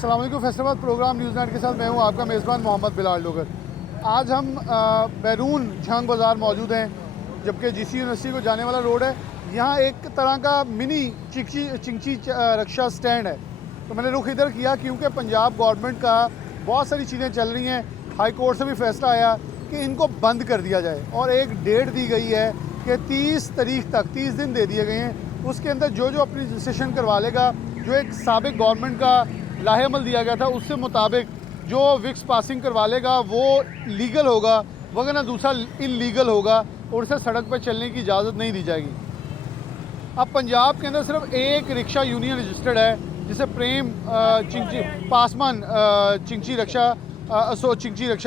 अस्सलाम वालेकुम। Faisalabad programme news night के साथ मैं हूं आपका मेज़बान मोहम्मद बिलाल डोगर। आज हम बैरून झंग बाज़ार मौजूद हैं, जबकि जीसी यूनिवर्सिटी को जाने वाला रोड है। यहाँ एक तरह का मिनी चिंची रक्षा स्टैंड है। तो मैंने रुख इधर किया क्योंकि पंजाब गवर्नमेंट का बहुत सारी चीज़ें चल रही हैं। हाई कोर्ट से भी फैसला आया कि इनको बंद कर दिया जाए और एक डेट दी गई है कि 30 तारीख तक 30 दिन दे दिए गए हैं। उसके अंदर जो जो अपनी रजिस्ट्रेशन करवा लेगा, जो एक साबिक गवर्नमेंट का लाहेमल दिया गया था उससे मुताबिक जो विक्स पासिंग करवा लेगा वो लीगल होगा, वरना दूसरा इलीगल होगा और उसे सड़क पर चलने की इजाज़त नहीं दी जाएगी। अब पंजाब के अंदर सिर्फ एक रिक्शा यूनियन रजिस्टर्ड है जिसे प्रेम चिंची पासवान चिंची रक्षा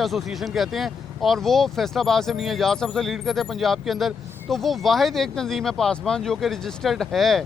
एसोसिएशन कहते हैं, और वो फैसलाबाद से मियां एजाज साहब से लीड करते हैं पंजाब के अंदर। तो वो वाहिद एक तंजीम है पासवान जो कि रजिस्टर्ड है।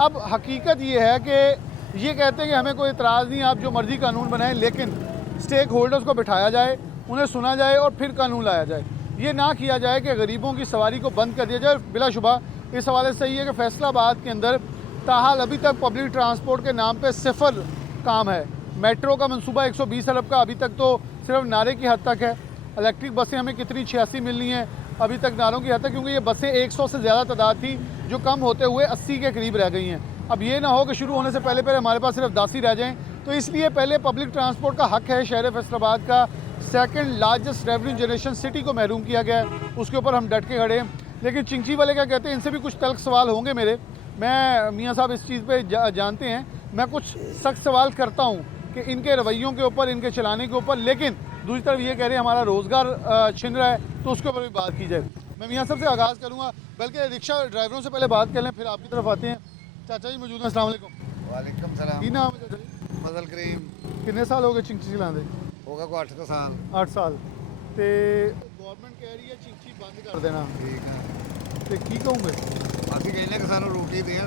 अब हकीकत ये है कि ये कहते हैं कि हमें कोई इतराज़ नहीं, आप जो मर्ज़ी कानून बनाएं, लेकिन स्टेक होल्डर्स को बिठाया जाए, उन्हें सुना जाए और फिर कानून लाया जाए। ये ना किया जाए कि गरीबों की सवारी को बंद कर दिया जाए। बिलाशुबा इस हवाले से सही है कि फैसलाबाद के अंदर ताहाल अभी तक पब्लिक ट्रांसपोर्ट के नाम पर सिफर काम है। मेट्रो का मनसूबा 120 अरब का अभी तक तो सिर्फ नारे की हद तक है। इलेक्ट्रिक बसें हमें कितनी 86 मिलनी है, अभी तक नारों की हद तक, क्योंकि ये बसें 100 से ज़्यादा तादाद थी जो कम होते हुए 80 के करीब रह गई हैं। अब ये ना हो कि शुरू होने से पहले पहले हमारे पास सिर्फ 10 ही रह जाएँ। तो इसलिए पहले पब्लिक ट्रांसपोर्ट का हक है। शहर फैसलाबाद का second largest revenue generation city को महरूम किया गया है, उसके ऊपर हम डट के खड़े हैं। लेकिन चिंची वाले क्या कहते हैं, इनसे भी कुछ तल्ख सवाल होंगे मेरे। मैं मियाँ साहब इस चीज़ पे जानते हैं, मैं कुछ सख्त सवाल करता हूँ कि इनके रवैयों के ऊपर, इनके चलाने के ऊपर। लेकिन दूसरी तरफ ये कह रहे हैं हमारा रोज़गार छिन रहा है, तो उसके ऊपर भी बात की जाए। मैं मियाँ साहब से आगाज़ करूँगा, बल्कि रिक्शा ड्राइवरों से पहले बात कर लें, फिर आपकी तरफ आते हैं। चाचा जी मौजूद हैं, अस्सलाम वालेकुम। वालेकुम सलाम। की नाम है चाचा जी? फजल करीम। कितने साल हो गए चिंची चलाते? होगा को 8 साल। 8 साल। तो गवर्नमेंट कह रही है चिंची बंद कर देना, ठीक है। तो की कहूँगे? ਅਸੀਂ ਕਹਿੰਦੇ ਕਿ ਸਾਨੂੰ ਰੋਟੀ ਦੇਣ,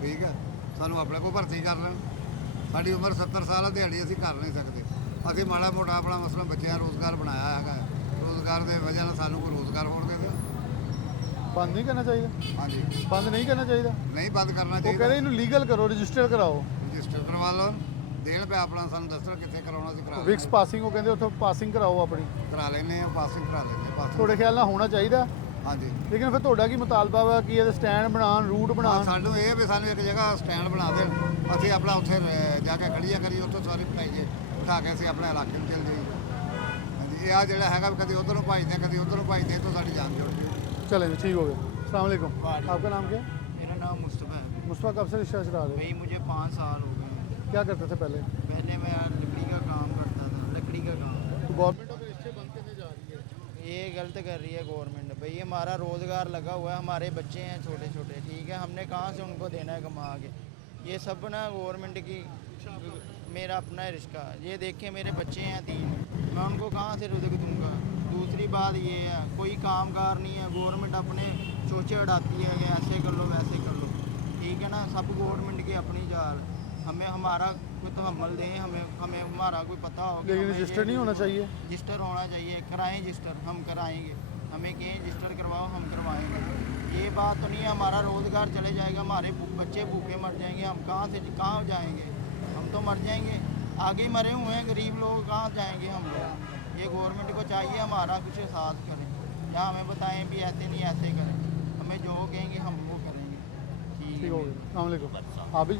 ਠੀਕ ਹੈ, ਸਾਨੂੰ ਆਪਣੇ ਕੋਲ ਭਰਤੀ ਕਰ ਲੈਣ। ਸਾਡੀ ਉਮਰ 70 ਸਾਲ ਹੈ, ਦਿਹਾੜੀ ਅਸੀਂ ਕਰ ਨਹੀਂ ਸਕਦੇ। ਅਸੀਂ ਮਾੜਾ ਮੋਟਾ ਆਪਣਾ ਮਸਲਾ ਬੱਚਿਆਂ ਰੋਜ਼ਗਾਰ ਬਣਾਇਆ ਹੈਗਾ, ਰੋਜ਼ਗਾਰ ਦੇ ਵਜ੍ਹਾ ਨਾਲ ਸਾਨੂੰ ਕੋਈ ਰੋਜ਼ਗਾਰ ਹੋਣ ਦੇ ਦਿਓ। बंद नहीं करना चाहिए? ਹਾਂਜੀ, बंद नहीं करना चाहिए? ਨਹੀਂ ਬੰਦ ਕਰਨਾ वो कह ਚਾਹੀਦਾ। रहे हैं लीगल करो, रजिस्टर कराओ। ਰਜਿਸਟਰ ਕਰਵਾ ਲਓ, ਦੇਣ ਪਿਆ ਆਪਣਾ, ਸਾਨੂੰ ਦੱਸੋ ਕਿੱਥੇ ਕਰਾਉਣਾ ਸੀ, ਕਰਾ विक्स पासिंग को कहते हो, पासिंग कराओ अपनी। ਕਰਾ ਲੈਂਦੇ ਆ, ਪਾਸਿੰਗ ਕਰਾ ਲੈਂਦੇ ਆ, ਪਾਸਿੰਗ। थोड़े ख्याल होना चाहिए। ਹਾਂਜੀ, लेकिन फिर ਤੁਹਾਡਾ ਕੀ ਮੁਤਾਲਬਾ ਵਾ ਕਿ ਇਹ ਸਟੈਂਡ ਬਣਾਉਣ, ਰੂਟ ਬਣਾਉਣ? ਸਾਨੂੰ ਇਹ ਵੀ ਸਾਨੂੰ ਇੱਕ ਜਗ੍ਹਾ ਸਟੈਂਡ ਬਣਾ ਦੇਣ, ਅਸੀਂ ਆਪਣਾ ਉੱਥੇ ਜਾ ਕੇ ਖੜੀਆਂ ਕਰੀਏ, ਉੱਥੋਂ ਸਾਰੀ ਬਿਠਾਈਏ, ਬਿਠਾ ਕੇ ਅਸੀਂ ਆਪਣੇ ਇਲਾਕੇ ਨੂੰ ਚੱਲ ਜਾਈਏ। ਹਾਂਜੀ, ਇਹ ਆ ਜਿਹੜਾ ਹੈਗਾ ਵੀ ਕਦੀ ਉੱਧਰ ਨੂੰ ਭਜਦੇ, ਕਦੀ ਉੱਧਰ ਨੂੰ ਭਜਦੇ, ਤੋਂ ਸਾਡੀ ਜਾਨ ਜੁੜ ਗਈ। चलें जी, ठीक हो गया। अस्सलाम वालेकुम। आपका नाम क्या है? मेरा नाम मुस्तफ़ा है मुस्तफ़ा। कब से रिक्शा चला रहे भाई, मुझे 5 साल हो गए हैं। क्या करते थे पहले? पहले मैं लकड़ी का काम करता था, लकड़ी का काम। तो गवर्नमेंट अब रिक्शे बंद करने जा रही है। ये गलत कर रही है गवर्नमेंट भाई। हमारा रोज़गार लगा हुआ है, हमारे बच्चे हैं छोटे छोटे, ठीक है, हमने कहाँ से उनको देना है कमा के? ये सब ना गवर्नमेंट की। मेरा अपना रिश्का, ये देखें मेरे बच्चे हैं 3, मैं उनको कहाँ से रुज़्क़ दूँगा? दूसरी बात ये है, कोई कामगार नहीं है। गवर्नमेंट अपने चोचे उड़ाती है कि ऐसे कर लो वैसे कर लो, ठीक है ना। सब गवर्नमेंट की अपनी जाल। हमें हमारा कोई तहम्मुल दें, हमें हमारा कोई पता हो। लेकिन रजिस्टर नहीं होना चाहिए? रजिस्टर होना चाहिए, कराएं रजिस्टर, हम कराएंगे। हमें कहें रजिस्टर करवाओ, हम करवाएंगे। ये बात तो नहीं है हमारा रोज़गार चले जाएगा, हमारे बच्चे भूखे मर जाएंगे, हम कहाँ जाएंगे? हम तो मर जाएंगे, आगे मरे हुए हैं गरीब लोग, कहाँ जाएंगे हम लोग? ये गवर्नमेंट को चाहिए हमारा कुछ साथ करें, या हमें बताएं भी ऐसे नहीं ऐसे करें। हमें जो कहेंगे हम वो करेंगे। ठीक हो गया। अस्सलाम वालेकुम। आप भी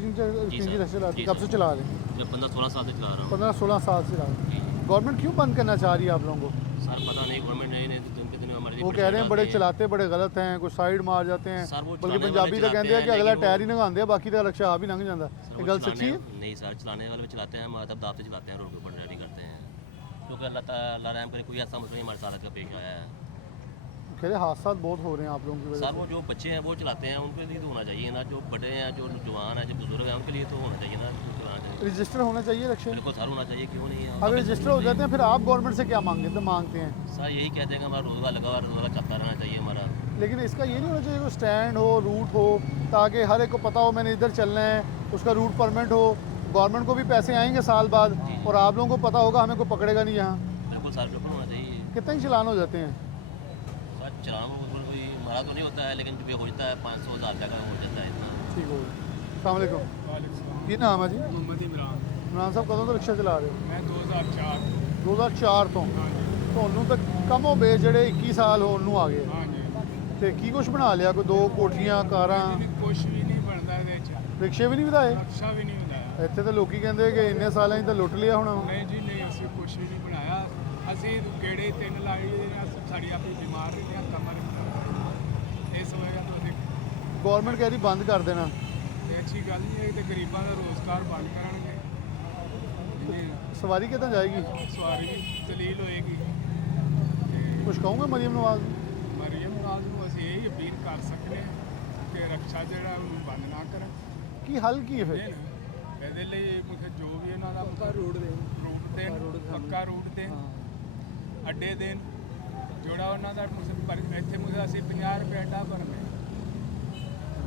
चिंची रक्शा चलाते? कब से चला रहे हैं? मैं 15-16 साल से चला रहा हूँ। 15-16 साल से चला रहे हैं। गवर्नमेंट क्यों बंद करना चाह रही है आप लोगों को? सर पता नहीं, गवर्नमेंट ने दिन पे दिन हमारे वो कह रहे हैं बड़े चलाते बड़े गलत हैं, कुछ साइड मार जाते हैं, सर वो बल्कि चलाने पंजाबी तो वाले कहते हैं कि चलाते अगला हैं, टायर ही नंगाते हैं, बाकी तो रक्शा आप ही लंघ जाता है। ये गल सच्ची है? नहीं सर, चलाने वाले भी चलाते हैं, मतलब दाब से चलाते हैं, रोड के ऊपर ड्राइविंग करते हैं, क्योंकि अल्लाह रहम करे कोई ऐसा मसला हमारे साथ का पेश आया है। कह रहे हादसा बहुत हो रहे हैं आप लोगों की वजह सर से। वो जो बच्चे हैं वो चलाते हैं, उनके लिए तो होना चाहिए ना। जो बड़े हैं, जो जवान हैं, जो बुजुर्ग हैं, उनके लिए तो होना चाहिए ना, चलाना चाहिए। रजिस्टर होना चाहिए रक्शे? बिल्कुल सर, होना चाहिए, क्यों नहीं है। अगर रजिस्टर हो जाते हैं फिर आप गवर्नमेंट से क्या मांगते हैं? सर यही कहते हैं कि हमारा रोज़गार लगा हुआ, रोज़गार चलता रहना चाहिए हमारा। लेकिन इसका ये नहीं होना चाहिए कोई स्टैंड हो, रूट हो, ताकि हर एक को पता हो मैंने इधर चलना है, उसका रूट परमिट हो। गवर्नमेंट को भी पैसे आएंगे साल बाद और आप लोगों को पता होगा, हमें कोई पकड़ेगा नहीं यहाँ। बिल्कुल सर, बिल्कुल होना चाहिए। कितने ही चालान हो जाते हैं? सर चलाना कोई हमारा तो नहीं होता है, लेकिन जो हो जाता है 500,000 तक हो जाता है इतना। ठीक हो गया। अस्सलाम वालेकुम। ये नाम है जी? मोहम्मद इमरान। ਇਮਰਾਨ ਸਾਹਿਬ ਕਦੋਂ ਤੋਂ ਰਿਕਸ਼ਾ ਚਲਾ ਰਹੇ ਹੋ? ਮੈਂ 2004 2004 ਤੋਂ। ਹਾਂਜੀ ਤੁਹਾਨੂੰ ਤਾਂ ਕਮੋ ਬੇਸ ਜਿਹੜੇ 21 ਸਾਲ ਹੋਣ ਨੂੰ ਆ ਗਏ, ਹਾਂਜੀ ਤੇ ਕੀ ਕੁਝ ਬਣਾ ਲਿਆ? ਕੋਈ 2 ਕੋਠੀਆਂ, ਕਾਰਾਂ, ਕੁਝ ਵੀ ਨਹੀਂ ਬਣਦਾ ਇਹਦੇ ਚ, ਰਿਕਸ਼ੇ ਵੀ ਨਹੀਂ ਵਧਾਏ? ਨਕਸ਼ਾ ਵੀ ਨਹੀਂ ਹੁੰਦਾ। ਇੱਥੇ ਤਾਂ ਲੋਕੀ ਕਹਿੰਦੇ ਕਿ ਇੰਨੇ ਸਾਲਾਂ 'ਚ ਤਾਂ ਲੁੱਟ ਲਿਆ ਹੋਣਾ। ਨਹੀਂ ਜੀ ਨਹੀਂ, ਅਸੀਂ ਕੁਝ ਵੀ ਨਹੀਂ ਬਣਾਇਆ। ਅਸੀਂ ਗੇੜੇ 3 ਲਾਈ ਦੇ ਨਾਲ ਸਾਡੀ ਆਪਣੀ ਬਿਮਾਰ ਰਹਿੰਦੇ ਆ, ਕਮਰ ਇਸ ਵਜ੍ਹਾ ਤੋਂ ਅਸੀਂ ਗਵਰਨਮੈਂਟ ਕਹਿ ਰਹੀ ਬੰਦ ਕਰ ਦੇਣਾ। ਇਹ ਅੱਛੀ ਗੱਲ ਨਹੀਂ ਹੈ, ਤੇ ਗਰੀਬਾਂ ਦਾ ਰੋਜ਼ਗਾਰ ਬੰਦ ਕਰਨਗੇ। ਸਵਾਰੀ ਕਿੱਦਾਂ ਜਾਏਗੀ? ਸਵਾਰੀ ਵੀ ਦਲੀਲ ਹੋਏਗੀ। ਕੁਝ ਕਹੋਗੇ ਮਰੀਮ ਨਵਾਜ਼ ਨੂੰ? ਮਰੀਮ ਨਵਾਜ਼ ਨੂੰ ਅਸੀਂ ਇਹ ਅਪੀਲ ਕਰ ਸਕਦੇ ਹਾਂ ਕਿ ਰਕਸ਼ਾ ਜਿਹੜਾ ਉਹਨੂੰ ਬੰਦ ਨਾ ਕਰਨ। ਕੀ ਹੱਲ ਕੀ ਹੈ ਫਿਰ? ਇਹਦੇ ਲਈ ਮੁਖੇ ਜੋ ਵੀ ਇਹਨਾਂ ਦਾ ਪੱਕਾ ਰੂਟ ਪੱਕਾ ਰੂਟ ਦੇਣ, ਅੱਡੇ ਦੇਣ, ਜਿਹੜਾ ਉਹਨਾਂ ਦਾ ਇੱਥੇ ਮੁझे ਅਸੀਂ 50 ਰੁਪਏ ਅੱਡਾ ਭਰਨੇ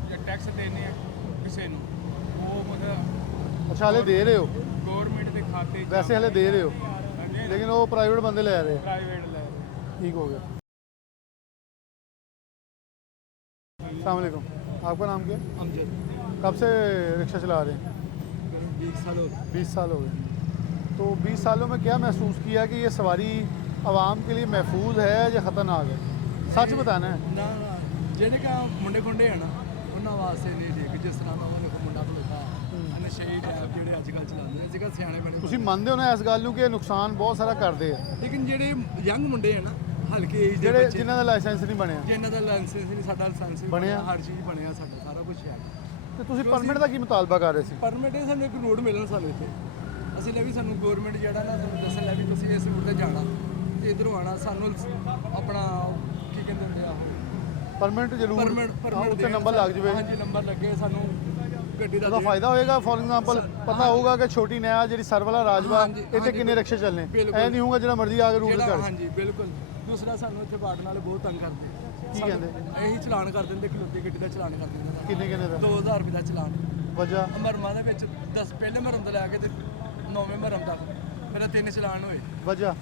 ਜਾਂ ਟੈਕਸ ਦੇਣੇ ਆ ਕਿਸੇ ਨੂੰ, ਉਹ ਮਤਲਬ ਅੱਛਾ ਹਲੇ ਦੇ ਰਹੇ ਹੋ? ਗਵਰਨਮੈਂਟ ਦੇ ਖਾਤੇ 'ਚ ਵੈਸੇ ਹਲੇ ਦੇ ਰਹੇ ਹੋ, ਲੇਕਿਨ ਉਹ ਪ੍ਰਾਈਵੇਟ ਬੰਦੇ ਲੈ ਰਹੇ ਆ। ਪ੍ਰਾਈਵੇਟ ਲੈ ਰਹੇ। ठीक हो गया। अस्सलाम वालेकुम, आपका नाम क्या है? अमजद। कब से रिक्शा चला रहे हैं? 20 साल हो गए। 20 साल हो गए। तो 20 सालों में क्या महसूस किया कि ये सवारी आवाम के लिए महफूज है या ख़तरनाक है? सच बताना है। ਨਾ ਨਾ ਜਿਹੜੇ ਕਾ ਮੁੰਡੇ ਖੁੰਡੇ ਆ ਨਾ ਉਹਨਾਂ ਵਾਸਤੇ ਨਹੀਂ ਠੀਕ। ਜਿਸ ਤਰ੍ਹਾਂ ਉਹਨਾਂ ਨੇ ਮੁੰਡਾ ਭੁਲਦਾ ਨਸ਼ਈ ਟੈਪ ਜਿਹੜੇ ਅੱਜ ਕੱਲ੍ਹ ਚਲਾਉਂਦੇ ਅੱਜ ਕੱਲ੍ਹ ਸਿਆਣੇ ਬਣੇ। ਤੁਸੀਂ ਮੰਨਦੇ ਹੋ ਨਾ ਇਸ ਗੱਲ ਨੂੰ ਕਿ ਨੁਕਸਾਨ ਬਹੁਤ ਸਾਰਾ ਕਰਦੇ ਆ, ਲੇਕਿਨ ਜਿਹੜੇ ਯੰਗ ਮੁੰਡੇ ਆ ਨਾ ਹਲਕੇ ਏਜ ਦੇ ਜਿਹੜੇ ਬੱਚੇ ਜਿਨ੍ਹਾਂ ਦਾ ਲਾਇਸੈਂਸ ਨਹੀਂ ਬਣਿਆ, ਜਿਨ੍ਹਾਂ ਦਾ ਲਾਇਸੈਂਸ ਨਹੀਂ, ਸਾਡਾ ਲਾਇਸੈਂਸ ਵੀ ਬਣਿਆ। ਹਰ ਚੀਜ਼ ਬਣਿਆ, ਸਾਡਾ ਸਾਰਾ ਕੁਝ ਹੈ। ਤੇ ਤੁਸੀਂ ਪਰਮਿਟ ਦਾ ਕੀ ਮੁਤਾਲਬਾ ਕਰ ਰਹੇ ਸੀ? ਪਰਮਿਟ ਇਹ ਸਾਨੂੰ ਇੱਕ ਰੋਡ ਮਿਲਣ ਸਾਨੂੰ ਇੱਥੇ, ਅਸੀਂ ਲੈ ਵੀ ਸਾਨੂੰ ਗਵਰਨਮੈਂਟ ਜਿਹੜਾ ਨਾ ਸਾਨੂੰ ਦੱਸਣ ਲੈ ਵੀ ਤੁਸੀਂ ਇਸ ਰੂਟ ਤੇ ਜਾਣਾ ਤੇ ਇਧਰੋਂ ਆਣਾ, ਸਾਨੂੰ ਆਪਣਾ ਕੀ ਕਹਿੰਦੇ ਹੁੰਦੇ ਆ ਉਹ ਪਰਮਿਟ ਜ਼ਰੂਰ ਪਰਮਿਟ ਉੱਤੇ ਨੰਬਰ ਲੱਗ ਜਵੇ, ਹਾਂਜੀ ਨੰਬਰ ਲੱਗੇ ਸਾਨੂੰ ਗੱਡੀ ਦਾ ਉਹਦਾ ਫਾਇਦਾ ਹੋਏਗਾ। ਫੋਰ ਐਗਜ਼ਾਮਪਲ ਪਤਾ ਹੋਊਗਾ ਕਿ ਛੋਟੀ ਨਿਆ ਜਿਹੜੀ ਸਰ ਵਾਲਾ ਰਾਜਵਾ ਹਾਂਜੀ, ਇੱਥੇ ਹਾਂਜੀ, ਕਿੰਨੇ ਰਿਕਸ਼ੇ ਚੱਲਨੇ, ਬਿਲਕੁਲ। ਐ ਨਹੀਂ ਹੋਊਗਾ ਜਿਹੜਾ ਮਰਜ਼ੀ ਆ ਕੇ ਰੂਟ ਜਿਹੜਾ ਕਰ। ਹਾਂਜੀ ਬਿਲਕੁਲ। ਦੂਸਰਾ ਸਾਨੂੰ ਇੱਥੇ ਬਾੜਨ ਵਾਲੇ ਬਹੁਤ ਤੰਗ ਕਰਦੇ। ਕੀ ਸਾਨੂੰ ਕਹਿੰਦੇ? ਇਹੀ ਚਲਾਨ ਕਰ ਦਿੰਦੇ, ਖਲੋਤੀ ਗੱਡੀ ਦਾ ਚਲਾਨ ਕਰ ਦਿੰਦੇ। ਕਿੰਨੇ ਕਿੰਨੇ ਦਾ? 2000 ਰੁਪਏ ਦਾ ਚਲਾਨ। ਵਜ੍ਹਾ ਮਰਮਾਂ ਦੇ ਵਿੱਚ 10 ਪਹਿਲੇ ਮਰਮ ਤੋਂ ਲੈ ਕੇ ਤੇ 9ਵੇਂ ਮਰਮ ਤੱਕ ਮੇਰਾ 3 ਚਲਾਨ ਹੋਏ। ਵਜ੍ਹਾ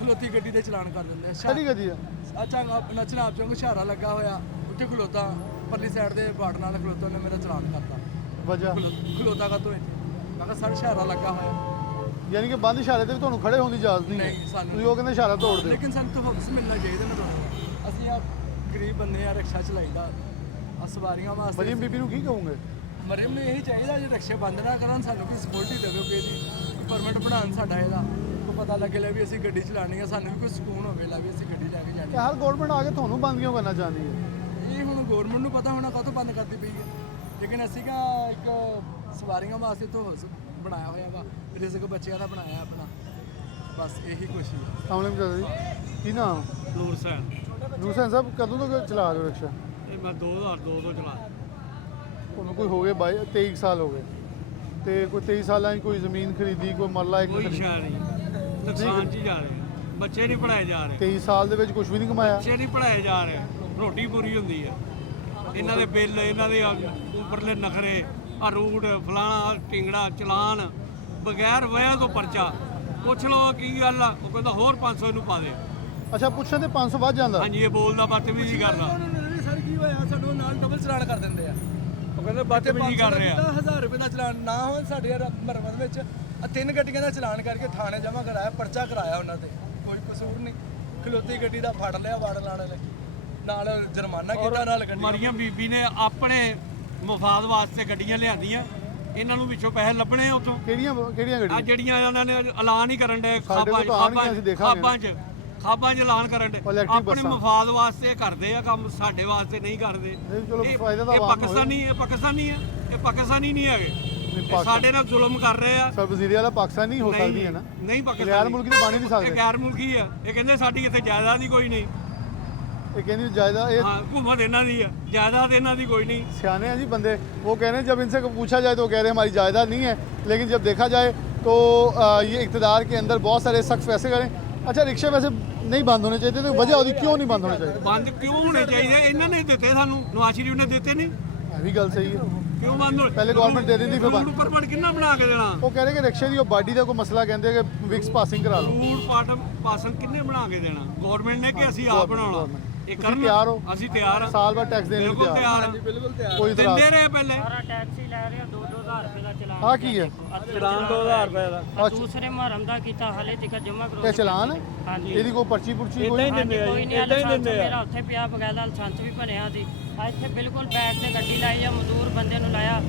ਖਲੋਤੀ ਗੱਡੀ ਦੇ ਚਲਾਨ ਕਰ ਦਿੰਦੇ। ਕਿਹੜੀ ਗੱਡੀ ਆ? ਅੱਛਾ ਆਪਣਾ ਚਨਾਬ ਚੌਂਕ ਇਸ਼ਾਰਾ ਲੱਗਾ ਹੋਇਆ, ਉੱਥੇ ਖਲੋਤਾ ਪਰਲੀ ਸਾਈਡ ਦੇ ਬਾੜਨ ਵਾਲੇ ਖਲੋਤਾ, ਉਹਨੇ ਮੇਰਾ ਚਲਾਨ ਕਰਤਾ। ਵਜ੍ਹਾ ਖਲੋਤਾ ਕਾ ਤੋਂ ਮੈਂ ਕਿਹਾ ਸਰ ਇਸ਼ਾਰਾ ਲੱਗਾ ਹੋਇਆ। ਯਾਨੀ ਕਿ ਬੰਦ ਇਸ਼ਾਰੇ ਤੇ ਵੀ ਤੁਹਾਨੂੰ ਖੜੇ ਹੋਣ ਦੀ ਇਜਾਜ਼ਤ ਨਹੀਂ ਹੈ। ਨਹੀਂ, ਸਾਨੂੰ ਤੁਸੀਂ ਉਹ ਕਹਿੰਦੇ ਇਸ਼ਾਰਾ ਤੋੜ ਦਿਓ। ਲੇਕਿਨ ਸਾਨੂੰ ਤਾਂ ਹੁਕਮ ਮਿਲਣਾ ਚਾਹੀਦਾ ਨਾ ਤੁਹਾਨੂੰ। ਅਸੀਂ ਆ ਗਰੀਬ ਬੰਦੇ ਆ, ਰਿਕਸ਼ਾ ਚਲਾਈਦਾ ਆ ਸਵਾਰੀਆਂ ਵਾਸਤੇ। ਮਰੀਮ ਬੀਬੀ ਨੂੰ ਕੀ ਕਹੋਗੇ? ਮਰੀਮ ਨੂੰ ਇਹੀ ਚਾਹੀਦਾ ਜੇ ਰਿਕਸ਼ੇ ਬੰਦ ਨਾ ਕਰਨ, ਸਾਨੂੰ ਕੋਈ ਸਪੋਰਟ ਹੀ ਦੇਵੇ ਕਿ ਜੀ ਪਰਮਿਟ ਬਣਾਉਣ ਸਾਡਾ ਇਹਦਾ ਕੋ ਪਤਾ ਲੱਗੇ ਲੈ ਵੀ ਅਸੀਂ ਗੱਡੀ ਚਲਾਉਣੀ ਆ, ਸਾਨੂੰ ਵੀ ਕੋਈ ਸਕੂਨ ਹੋਵੇ ਲੈ ਵੀ ਅਸੀਂ ਗੱਡੀ ਲੈ ਕੇ ਜਾਣੀ ਕਿ ਹਰ ਗਵਰਨਮੈਂਟ ਆ ਕੇ ਤੁਹਾਨੂੰ ਬੰਦ ਕਿਉਂ ਕਰਨਾ ਚਾਹੁੰਦੀ ਹੈ? ਇਹ ਹੁਣ ਗਵਰਨਮੈਂਟ ਨੂੰ ਪਤਾ ਹੋਣਾ ਕਾਹਤੋਂ ਬੰਦ ਕਰਦੀ ਪਈ ਹੈ। ਲੇਕਿਨ ਅਸੀਂ ਕਾ ਇੱਕ ਸਵਾਰੀਆਂ ਵਾਸਤੇ ਤੋਂ ਬਣਾਇਆ ਹੋਇਆ ਵਾ, ਰਿਜ਼ਕ ਬੱਚਿਆਂ ਦਾ ਬਣਾਇਆ ਆਪਣਾ, ਬਸ ਇਹੀ ਕੁਛ ਹੀ ਹੈ। ਅਸਲਾਮ ਵਾਲੇਕੁਮ ਚਾਚਾ ਜੀ, ਕੀ ਨਾਮ? ਨੂਰ ਸੈਨ, ਨੂਰਸੈਨ ਸਾਹਿਬ ਕਦੋਂ ਤੋਂ ਚਲਾ ਰਹੇ ਹੋ ਰਿਕਸ਼ਾ? ਇਹ ਮੈਂ 2002 ਤੋਂ ਚਲਾ। ਤੁਹਾਨੂੰ ਕੋਈ ਹੋ ਗਏ 23 ਸਾਲ ਹੋ ਗਏ, ਤੇ ਕੋਈ 23 ਸਾਲਾਂ 'ਚ ਕੋਈ ਜ਼ਮੀਨ ਖਰੀਦੀ, ਕੋਈ ਮਰਲਾ ਇੱਕ ਖਰੀਦੀ? ਨਹੀਂ, ਨੁਕਸਾਨ 'ਚ ਹੀ ਜਾ ਰਹੇ। ਬੱਚੇ ਨਹੀਂ ਪੜਾਏ ਜਾ ਰਹੇ, 23 ਸਾਲ ਦੇ ਵਿੱਚ ਕੁਝ ਵੀ ਨਹੀਂ ਕਮਾਇਆ। ਬੱਚੇ ਨਹੀਂ ਪੜਾਏ ਜਾ ਰਹੇ, ਰੋਟੀ ਪੂਰੀ ਹੁੰਦੀ ਹੈ। ਇਹਨਾਂ ਦੇ ਬਿੱਲ, ਇਹਨਾਂ ਦੇ ਉੱਪਰਲੇ ਨਖਰੇ, ਆ ਰੂਟ ਫਲਾਣਾ ਟਿੰਗੜਾ ਚਲਾਨ, ਬਗੈਰ ਵਜ੍ਹਾ ਤੋਂ ਪਰਚਾ। ਪੁੱਛ ਲਓ ਕੀ ਗੱਲ ਆ, ਉਹ ਕਹਿੰਦਾ ਹੋਰ 500 ਇਹਨੂੰ ਪਾ ਦੇ। ਅੱਛਾ ਪੁੱਛਣ ਤੇ 500 ਵੱਧ ਜਾਂਦਾ? ਹਾਂਜੀ, ਇਹ ਬੋਲਦਾ ਬਦਤਮੀਜ਼ੀ ਕਰਦਾ। ਸਰ ਕੀ ਹੋਇਆ, ਸਾਡੇ ਨਾਲ ਡਬਲ ਚਲਾਨ ਕਰ ਦਿੰਦੇ ਆ। ਉਹ ਕਹਿੰਦੇ ਬਦਤਮੀਜ਼ੀ ਕਰ ਰਹੇ ਆ। 1000 ਰੁਪਏ ਦਾ ਚਲਾਨ ਨਾ ਹੋਣ ਸਾਡੇ ਮਰਮਤ ਵਿੱਚ 3 ਗੱਡੀਆਂ ਦਾ ਚਲਾਨ ਕਰਕੇ ਥਾਣੇ ਜਮ੍ਹਾਂ ਕਰਾਇਆ, ਪਰਚਾ ਕਰਾਇਆ ਉਹਨਾਂ ਤੇ, ਕੋਈ ਕਸੂਰ ਨਹੀਂ। ਖਲੋਤੀ ਗੱਡੀ ਦਾ ਫੜ ਲਿਆ ਵਾੜ ਲਾਣ ਵਾਲੇ, ਨਾਲ ਜੁਰਮਾਨਾ ਕੀਤਾ, ਨਾਲ ਗੱਡੀ। ਮਰੀਮ ਬੀਬੀ ਨੇ ਆਪਣੇ ਮਫਾਦ ਵਾਸਤੇ ਗੱਡੀਆਂ ਲਿਆਂਦੀਆਂ, ਇਹਨਾਂ ਨੂੰ ਵਿੱਚੋਂ ਪੈਸੇ ਲੱਭਣੇ ਉੱਥੋਂ। ਕਿਹੜੀਆਂ ਕਿਹੜੀਆਂ ਆ ਗੱਡੀਆਂ? ਜਿਹੜੀਆਂ ਉਹਨਾਂ ਨੇ ਐਲਾਨ ਹੀ ਕਰਨ ਦੇ ਸਾਡੇ ਕੋਲ ਤਾਂ ਆਉਣਗੀਆਂ, ਅਸੀਂ ਦੇਖਾਂਗੇ। ਖਾਬਾਂ 'ਚ ਐਲਾਨ ਕਰਨ ਦੇ, ਇਲੈਕਟ੍ਰਿਕ ਆਪਣੇ ਬੱਸਾਂ। ਮਫਾਦ ਵਾਸਤੇ ਕਰਦੇ ਆ ਕੰਮ, ਸਾਡੇ ਵਾਸਤੇ ਨਹੀਂ ਕਰਦੇ। ਨਹੀਂ, ਚਲੋ ਇਹ ਫਾਇਦਾ ਤਾਂ ਇਹ ਆਵਾਮ ਨੂੰ ਪਾਕਿਸਤਾਨੀ ਹੈ, ਪਾਕਿਸਤਾਨੀ ਹੈ, ਇਹ ਪਾਕਿਸਤਾਨੀ ਨਹੀਂ ਹੈਗੇ। ਇਹ ਪਾਕਿਸਤਾਨ- ਸਾਡੇ ਨਾਲ ਜ਼ੁਲਮ ਕਰ ਰਹੇ ਆ। ਸਰ ਵਜ਼ੀਰ ਵਾਲਾ ਪਾਕਿਸਤਾਨ ਨਹੀਂ ਹੋ ਸਕਦੀ ਹੈ ਨਾ? ਨਹੀਂ ਗੈਰ ਪਾਕਿਸਤਾਨੀ, ਮੁਲਕੀ ਤਾਂ ਬਣ ਹੀ ਨਹੀਂ ਇਹ ਸਕਦੇ। ਗੈਰ ਮੁਲਕੀ ਆ। ਇਹ ਕਹਿੰਦੇ ਸਾਡੀ ਇੱਥੇ ਜਾਇਦਾਦ ਹੀ ਕੋਈ ਨਹੀਂ। ਇਹ ਕਹਿੰਦੀ ਜਾਇਦਾਦ, ਇਹ हाँ हुकूमत इन्हों दी है, जायदाद इन्हों दी कोई नहीं। सियाने हैं जी बंदे, वो कह रहे हैं जब इनसे पूछा जाए तो वो कह रहे हैं हमारी जायदाद नहीं है, लेकिन जब देखा जाए तो ये इक़्तिदार के अंदर बहुत सारे सख्त फैसले करें। अच्छा रिक्शे वैसे नहीं बंद होने चाहिए, तो वजह होती क्यों नहीं बंद होने चाहिए? बंद क्यों होने चाहिए? इन्होंने दिते सानू, नवाज शरीफ ने दिते नहीं, ये भी गल सही है। क्यों बंद हो? पहले गवर्नमेंट दे दी थी, फिर बंद। ऊपर पड़ किन्ना बना के देना? वो कह रहे हैं कि रिक्शे की बाडी का कोई मसला कहते हैं कि विक्स पासिंग करा लो। रूट पाटम पासन किन्ने बना के देना? गवर्नमेंट ने कि ਅਸੀਂ ਆਪ ਬਣਾਉਣਾ? ਇਹ ਤੁਸੀਂ ਕਰਨ ਤਿਆਰ ਹੋ? ਅਸੀਂ ਤਿਆਰ ਹਾਂ, साल भर टैक्स देने को ਬਿਲकुल तैयार ਤਿਆਰ ਹਾਂ। ਬਿਲकुल ਤਿਆਰ। कोई इतराज ਦਿੰਦੇ ਰਹੇ ਪਹਿਲੇ, टैक्सी लै रहे हैं 2-2 2000 ਰੁਪਏ ਦਾ ਚਲਾਨ ਆ ਕੀ ਹੈ ਚਲਾਨ 2000 ਰੁਪਏ ਦਾ ਦੂਸਰੇ ਮੁਹਰਮ ਦਾ ਕੀਤਾ ਹਲੇ ਤੱਕ ਜਮ੍ਹਾਂ ਕਰੋ ਇਹ ਚਲਾਨ ਹੈ? ਹਾਂਜੀ ਇਹਦੀ ਕੋਈ ਪਰਚੀ ਪੁਰਚੀ ਕੋਈ ਹਾਂਜੀ, ਕੋਈ ਨਹੀਂ ਲਾਇਸੈਂਸ ਮੇਰਾ ਉੱਥੇ ਪਿਆ ਬਗੈਰ ਲਾਇਸੈਂਸ ਵੀ ਬਣਿਆ ਸੀ ਆ ਇੱਥੇ ਬਿਲਕੁਲ ਬੈਕ ਤੇ ਗੱਡੀ ਲਾਈ ਆ ਮਜ਼ਦੂਰ ਬੰਦੇ ਨੂੰ ਲਾਇਆ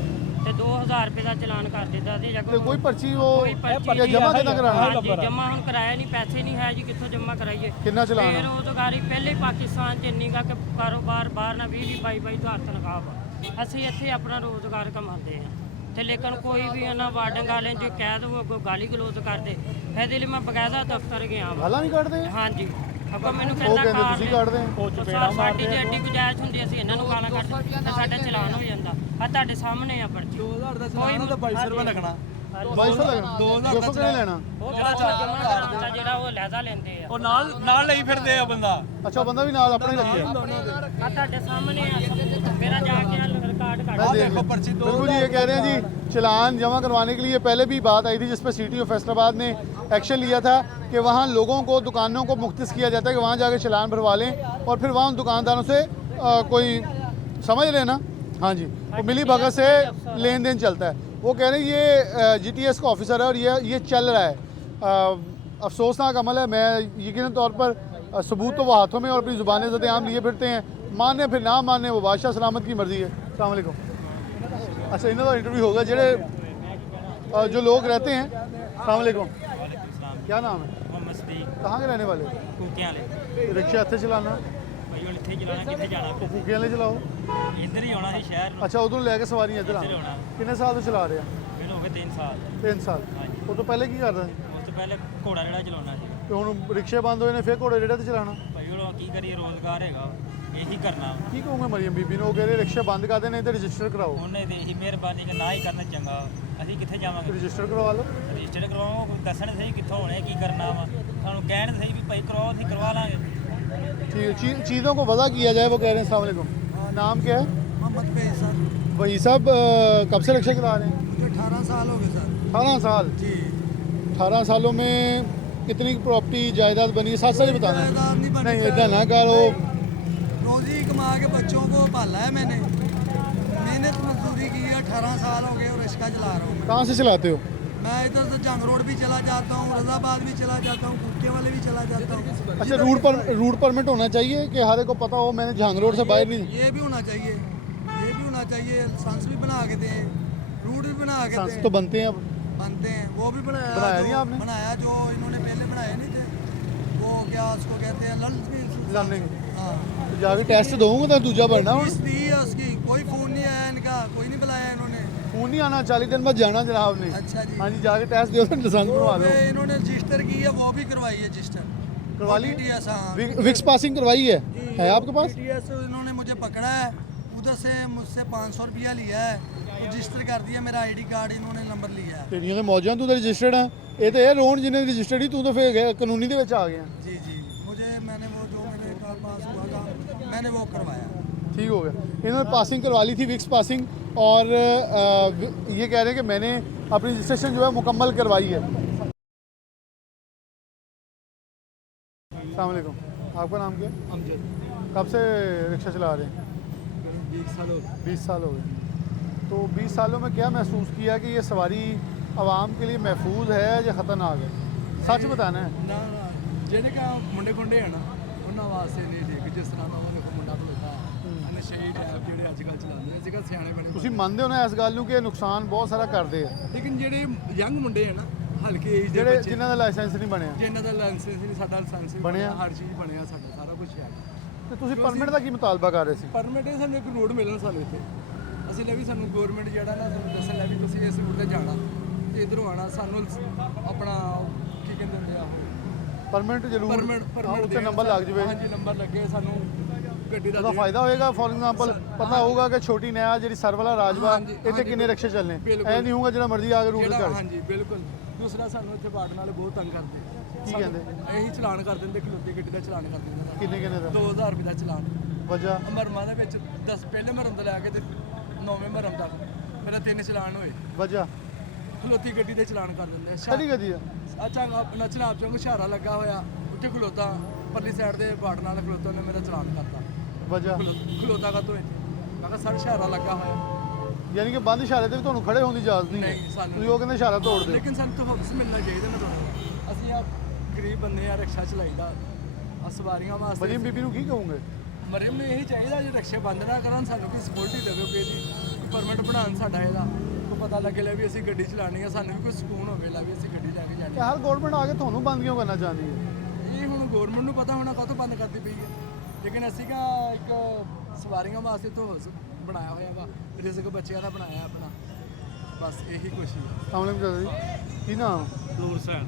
ਤੇ 2000 ਰੁਪਏ ਦਾ ਚਲਾਨ ਕਰ ਦਿੱਤਾ ਸੀ ਤੇ ਕੋਈ ਪਰਚੀ ਉਹ ਕੋਈ ਪਰਚੀ ਇਹ ਜਮ੍ਹਾਂ ਕਿੱਦਾਂ ਕਰਾਉਣਾ ਹਾਂਜੀ ਜਮ੍ਹਾਂ ਹੁਣ ਕਰਾਇਆ ਨਹੀਂ ਪੈਸੇ ਨਹੀਂ ਹੈ ਜੀ ਕਿੱਥੋਂ ਜਮ੍ਹਾਂ ਕਰਾਈਏ ਕਿੰਨਾ ਚਲਾਨ ਹੈ? ਬੇਰੁਜ਼ਗਾਰੀ ਪਹਿਲੇ ਪਾਕਿਸਤਾਨ 'ਚ ਇੰਨੀ ਗਾ ਕਿ ਕਾਰੋਬਾਰ ਬਾਹਰ ਨਾ 20-22 ਹਜ਼ਾਰ ਤਨਖਾਹ ਵਾ ਅਸੀਂ ਇੱਥੇ ਆਪਣਾ ਰੋਜ਼ਗਾਰ ਕਮਾਉਂਦੇ ਆ ਤੇ ਲੇਕਿਨ ਕੋਈ ਵੀ ਉਹਨਾਂ ਵਾਰਡਨ ਵਾਲੇ ਜੋ ਕਹਿ ਦੋ ਅੱਗੋਂ ਗਾਲੀ ਗਲੋਚ ਕਰਦੇ ਇਹਦੇ ਲਈ ਮੈਂ ਬਕਾਇਦਾ ਦਫ਼ਤਰ ਗਿਆ ਵਾਂ ਗਾਲਾਂ ਨਹੀਂ ਕੱਢਦੇ ਹਾਂਜੀ ਅੱਗੋਂ ਮੈਨੂੰ ਉਹ ਕਹਿੰਦਾ ਕਹਿੰਦੇ ਕਾਰ ਤੁਸੀਂ ਕੱਢਦੇ ਸਾਡੀ ਜੇ ਐਡੀ ਗੁਜਾਇਸ਼ ਹੁੰਦੀ ਅਸੀਂ ਇਹਨਾਂ ਨੂੰ ਗਾਲਾਂ ਕੱਢ ਤੇ ਸਾਡਾ ਚਲਾਨ ਹੋ ਜਾਂਦਾ ਆ ਤੁਹਾਡੇ ਸਾਹਮਣੇ ਆ ਪਰਚੀ 2000 ਦਾ ਚਲਾਨ ਤਾਂ 2200 ਰੁਪਏ ਲੱਗਣਾ 2200 ਲੱਗਣਾ 200 ਕਿਹਨੇ ਲੈਣਾ ਉਹ ਜਮ੍ਹਾਂ ਕਰਾਉਂਦਾ ਜਿਹੜਾ ਉਹ ਲਹਿਦਾ ਲੈਂਦੇ ਆ ਉਹ ਨਾਲ ਲਈ ਫਿਰਦੇ ਆ ਬੰਦਾ ਅੱਛਾ ਉਹ ਬੰਦਾ ਵੀ ਨਾਲ ਆਪਣੇ ਰੱਖਿਆ ਆ ਤੁਹਾਡੇ ਸਾਹਮਣੇ ਆ ਸਭ ਮੇਰਾ ਜਾ ਕੇ रिकॉर्ड मैं कर देख लूं। बिल्कुल ये कह रहे हैं जी चलान जमा करवाने के लिए पहले भी बात आई थी जिस पर सिटी ऑफ फैसलाबाद ने एक्शन लिया था कि वहाँ लोगों को दुकानों को मुख्तस किया जाता है कि वहाँ जाके चलान भरवा लें और फिर वहाँ उन दुकानदारों से कोई समझ लेना हाँ जी वो मिली भगत से लेन देन चलता है वो कह रहे हैं ये GTS का ऑफिसर है और ये चल रहा है अफसोसनाक अमल है मैं यकीनन तौर पर सबूत तो वो हाथों में और अपनी ज़ुबानें ज़द-ए-आम लिए फिरते हैं माने फिर ना माने वो बादशाह सलामत की मर्जी है। अस्सलाम वालेकुम। अच्छा इन्हों का इंटरव्यू होगा जेडे जो लोग रहते हैं। अस्सलाम वालेकुम। क्या नाम है? मोहम्मद सदीक कहाँ के रहने वाले? कुकियां वाले रिक्शा इतने चलाना भाई ਹੁਣ ਇੱਥੇ ਚਲਾਣਾ ਕਿੱਥੇ ਜਾਣਾ तो फूके वाले चलाओ। ਇੱਧਰ ਹੀ ਆਉਣਾ ਸੀ ਸ਼ਹਿਰ ਨੂੰ अच्छा उधर लैके सवारियां इधर ਇੱਧਰ आना ਆਉਣਾ किन्ने साल तो चला रहे हैं? ਮੈਨੂੰ ਹੋ ਗਏ 3 ਸਾਲ 3 साल। ਹਾਂਜੀ वो तो पहले की कर रहे हैं ਉਸ ਤੋਂ ਪਹਿਲੇ ਘੋੜਾ ਜਿਹੜਾ ਚਲਾਉਣਾ ਸੀ तो हूँ रिक्शे बंद होए ने फिर घोड़े रेड़े ते चलाना ਭਾਈ ਹੁਣ ਕੀ ਕਰੀਏ ਰੋਜ਼ਗਾਰ ਹੈਗਾ ਇਹੀ ਕਰਨਾ की कहूँगा मरियम बीबी ने वो कह रहे रिक्शे बंद कर देने तो रजिस्टर कराओ ਉਹਨੇ ਤੇ ਇਹੀ ਮਿਹਰਬਾਨੀ ਕਿ ਨਾ ਹੀ ਕਰਨਾ ਚੰਗਾ ਅਸੀਂ ਕਿੱਥੇ ਜਾਵਾਂਗੇ रजिस्टर करवा लो। ਰਜਿਸਟਰ ਕਰਵਾਵਾਂ ਕੋਈ ਦੱਸਣ ਸਹੀ ਕਿੱਥੋਂ ਹੋਣੇ ਕੀ ਕਰਨਾ ਵਾ ਸਾਨੂੰ ਕਹਿਣ ਸਹੀ ਵੀ ਭਾਈ ਕਰਵਾਓ ਅਸੀਂ ਕਰਵਾ ਲਾਂਗੇ ठीक है चीज़ों को वजह किया जाए वो कह रहे हैं। अस्सलाम वालेकुम। नाम क्या है? मोहम्मद भाई सर भाई साहब कब से रिक्शा चला रहे हैं? मुझे 18 साल हो गए सर 18 साल। जी 18 सालों में कितनी प्रॉपर्टी जायदाद बनी है? साथ साथ ही बताना है। जायदाद नहीं बनी नहीं सर। इतना ना करो। रोजी कमा के बच्चों को पाला है मैंने मेहनत मजदूरी की है 18 साल हो गए और रिक्शा चला रहा हूँ कहाँ से चलाते हो? मैं इधर से जंग रोड भी चला जाता हूँ रजाबाद भी चला जाता हूँ कुत्ते वाले भी चला जाता हूँ अच्छा रूट परमिट होना चाहिए कि हर एक को पता हो मैंने झांग रोड से बाहर नहीं। ये भी होना चाहिए ये भी होना चाहिए लाइसेंस भी बना के दें रूट भी बना के सांस दें तो बनते हैं अब। बनते हैं वो भी बनाया बनाया नहीं जो- आपने? बनाया जो इन्होंने पहले बनाए नहीं थे वो क्या उसको कहते हैं लर्निंग। हाँ तो जाके टेस्ट दूंगा तो दूजा बढ़ना फीस दी है उसकी कोई फ़ोन नहीं आया इनका कोई नहीं बुलाया इन्होंने फोन नहीं आना 40 दिन बाद जाना जनाब ने। अच्छा जी हाँ जी जाके टेस्ट दो तो लाइसेंस बनवा लो। वो इन्होंने रजिस्टर की है वो भी करवाई है रजिस्टर करवा ली? TTS, हाँ विक्स पासिंग करवाई है आपके पास? TTS इन्होंने मुझे पकड़ा है उधर से मुझसे 500 रुपया लिया है रजिस्टर कर दिया मेरा ID कार्ड इन्होंने नंबर लिया है तेरियां तो मौजां तू तो रजिस्टर्ड है ये तो है रोन जिन्हें रजिस्टर्ड ही तू तो फिर कानूनी दे विच आ गया। जी जी मुझे मैंने वो जो मेरे पास हुआ था मैंने वो करवाया ठीक हो गया। इन्होंने पासिंग करवा ली थी विक्स पासिंग और ये कह रहे हैं कि मैंने अपनी रजिस्ट्रेशन जो है मुकम्मल करवाई है। अस्सलाम वालेकुम। आपका नाम क्या है? अमजद कब से रिक्शा चला रहे हैं? 20 साल 20 साल हो गए। तो 20 सालों में क्या महसूस किया कि ये सवारी आवाम के लिए महफूज है या ख़तरनाक है? सच बताना है। ਨਾ ਨਾ ਜਿਹੜੇ ਕਾ ਮੁੰਡੇ ਖੁੰਡੇ ਹਨ ਉਹਨਾਂ ਵਾਸਤੇ ਨਹੀਂ ਠੀਕ ਜਿਸ ਤਰ੍ਹਾਂ ਦਾ ਉਹਨਾਂ ਦੇ ਮੁੰਡਾ ਖਲੋਤਾ ਨਸ਼ੇ ਟੈਪ ਜਿਹੜੇ ਅੱਜ ਕੱਲ੍ਹ ਚਲਾਉਂਦੇ ਨੇ ਸੀਗਾ ਸਿਆਣੇ ਬਣੇ ਤੁਸੀਂ ਮੰਨਦੇ ਹੋ ਨਾ ਇਸ ਗੱਲ ਨੂੰ ਕਿ ਇਹ ਨੁਕਸਾਨ ਬਹੁਤ ਸਾਰਾ ਕਰਦੇ ਆ ਲੇਕਿਨ ਜਿਹੜੇ ਯੰਗ ਮੁੰਡੇ ਹਨ ਹਲਕੇ ਏਜ ਦੇ ਜਿਹੜੇ ਬੱਚੇ ਜਿਨ੍ਹਾਂ ਦਾ ਲਾਇਸੈਂਸ ਨਹੀਂ ਬਣਿਆ ਜਿਨ੍ਹਾਂ ਦਾ ਲਾਇਸੈਂਸ ਨਹੀਂ ਸਾਡਾ ਲਾਇਸੈਂਸ ਵੀ ਬਣਿਆ। ਹਰ ਚੀਜ਼ ਬਣਿਆ ਸਾਡਾ ਸਾਰਾ ਕੁਝ ਹੈ ਤੇ ਤੁਸੀਂ ਪਰਮਿਟ ਦਾ ਕੀ ਮੁਤਾਲਬਾ ਕਰ ਰਹੇ ਸੀ? ਪਰਮਿਟ ਹੈ ਸਾਨੂੰ ਇੱਕ ਰੋਡ ਮਿਲਣ ਸਾਨੂੰ ਇੱਥੇ ਅਸੀਂ ਲੈ ਵੀ ਸਾਨੂੰ ਗਵਰਨਮੈਂਟ ਜਿਹੜਾ ਨਾ ਸਾਨੂੰ ਦੱਸਣ ਲੈ ਵੀ ਤੁਸੀਂ ਇਸ ਰੂਟ ਤੇ ਜਾਣਾ ਤੇ ਇਧਰੋਂ ਆਣਾ ਸਾਨੂੰ ਆਪਣਾ ਕੀ ਕਹਿੰਦੇ ਹੁੰਦੇ ਆ ਉਹ ਪਰਮਿਟ ਜ਼ਰੂਰ ਪਰਮਿਟ ਉੱਤੇ ਨੰਬਰ ਲੱਗ ਜਵੇ ਹਾਂਜੀ ਨੰਬਰ ਲੱਗੇ ਸਾਨੂੰ ਗੱਡੀ ਦਾ ਉਹਦਾ ਫਾਇਦਾ ਹੋਏਗਾ। ਫੋਰ ਐਗਜ਼ਾਮਪਲ ਪਤਾ ਹੋਊਗਾ ਕਿ ਛੋਟੀ ਨਿਆ ਜਿਹੜੀ ਸਰ ਵਾਲਾ ਰਾਜਵਾ ਹਾਂਜੀ, ਇੱਥੇ ਹਾਂਜੀ, ਕਿੰਨੇ ਰਿਕਸ਼ੇ ਚੱਲਨੇ ਬਿਲਕੁਲ। ਐ ਨਹੀਂ ਹੋਊਗਾ ਜਿਹੜਾ ਮਰਜ਼ੀ ਆ ਕੇ ਰੂਟ ਜਿਹੜਾ ਕਰ। ਹਾਂਜੀ ਬਿਲਕੁਲ ਦੂਸਰਾ ਸਾਨੂੰ ਇੱਥੇ ਬਾੜਨ ਵਾਲੇ ਬਹੁਤ ਤੰਗ ਕਰਦੇ ਕੀ ਕਹਿੰਦੇ? ਇਹੀ ਚਲਾਨ ਕਰ ਦਿੰਦੇ ਖਲੋਤੀ ਗੱਡੀ ਦਾ ਚਲਾਨ ਕਰ ਦਿੰਦੇ ਕਿੰਨੇ ਕਿੰਨੇ ਦਾ 2000 ਰੁਪਏ ਦਾ ਚਲਾਨ ਵਜ੍ਹਾ? ਮਰਮਾਂ ਦੇ ਵਿੱਚ 10 ਪਹਿਲੇ ਮਰਮ ਤੋਂ ਲੈ ਕੇ ਤੇ 9ਵੇਂ ਮਰਮ ਤੱਕ ਮੇਰਾ 3 ਚਲਾਨ ਹੋਏ ਵਜ੍ਹਾ ਖਲੋਤੀ ਗੱਡੀ ਦੇ ਚਲਾਨ ਕਰ ਦਿੰਦੇ ਕਦੀ ਕਦੀ ਆ ਅੱਛਾ ਆਪਣਾ ਚਨਾਬ ਚੌਂਕ ਇਸ਼ਾਰਾ ਲੱਗਾ ਹੋਇਆ ਉੱਥੇ ਖਲੋਤਾ ਪਰਲੀ ਸਾਈਡ ਦੇ ਬਾੜਨ ਵਾਲੇ ਖਲੋਤਾ ਨੇ ਮੇਰਾ ਚਲਾਨ ਕਰਤਾ ਵਜ੍ਹਾ ਖਲੋਤਾ ਕਾ ਤੋਂ ਮੈਂ ਕਿਹਾ ਸਰ ਇਸ਼ਾਰਾ ਲੱਗਾ ਹੋਇਆ ਯਾਨੀ ਕਿ ਬੰਦ ਇਸ਼ਾਰੇ ਤੇ ਵੀ ਤੁਹਾਨੂੰ ਖੜੇ ਹੋਣ ਦੀ ਇਜਾਜ਼ਤ ਨਹੀਂ ਹੈ ਨਹੀਂ, ਸਾਨੂੰ ਤੁਸੀਂ ਉਹ ਕਹਿੰਦੇ ਇਸ਼ਾਰਾ ਤੋੜ ਦਿਓ ਲੇਕਿਨ ਸਾਨੂੰ ਤਹਫਜ਼ ਮਿਲਣਾ ਚਾਹੀਦਾ ਨਾ ਤੁਹਾਨੂੰ। ਅਸੀਂ ਆ ਗਰੀਬ ਬੰਦੇ ਆ, ਰਿਕਸ਼ਾ ਚਲਾਈਦਾ ਆ ਸਵਾਰੀਆਂ ਵਾਸਤੇ। ਮਰੀਮ ਬੀਬੀ ਨੂੰ ਕੀ ਕਹੋਗੇ? ਮਰੀਮ ਨੂੰ ਇਹੀ ਚਾਹੀਦਾ ਜੇ ਰਿਕਸ਼ੇ ਬੰਦ ਨਾ ਕਰਨ, ਸਾਨੂੰ ਕੋਈ ਸਿਕਿਉਰਿਟੀ ਦੇਵੇ ਕੋਈ ਦੀ ਪਰਮਿਟ ਬਣਾਉਣ ਸਾਡਾ ਇਹਦਾ, ਕੋ ਪਤਾ ਲੱਗੇ ਲੈ ਵੀ ਅਸੀਂ ਗੱਡੀ ਚਲਾਉਣੀ ਆ, ਸਾਨੂੰ ਵੀ ਕੋਈ ਸਕੂਨ ਹੋਵੇ ਲੈ ਵੀ ਅਸੀਂ ਗੱਡੀ ਲੈ ਕੇ ਜਾਣੀ ਕਿ ਹਰ ਗਵਰਨਮੈਂਟ ਆ ਕੇ ਤੁਹਾਨੂੰ ਬੰਦ ਕਿਉਂ ਕਰਨਾ ਚਾਹੁੰਦੀ ਹੈ? ਇਹ ਹੁਣ ਗਵਰਨਮੈਂਟ ਨੂੰ ਪਤਾ ਹੋਣਾ ਕਾਹਤੋਂ ਬੰਦ ਕਰਦੀ ਪਈ ਹੈ, ਲੇਕਿਨ ਅਸੀਂ ਕਾ ਇੱਕ ਸਵਾਰੀਆਂ ਵਾਸਤੇ ਤਹਫਜ਼ ਬਣਾਇਆ ਹੋਇਆ ਵਾ, ਰਿਜ਼ਕ ਬੱਚਿਆਂ ਦਾ ਬਣਾਇਆ ਆਪਣਾ, ਬਸ ਇਹੀ ਕੁਛ ਹੀ ਹੈ। ਸਾਹਮਣੇ ਚਾਚਾ ਜੀ ਕੀ ਨਾਮ? ਨੂਰ ਸੈਨ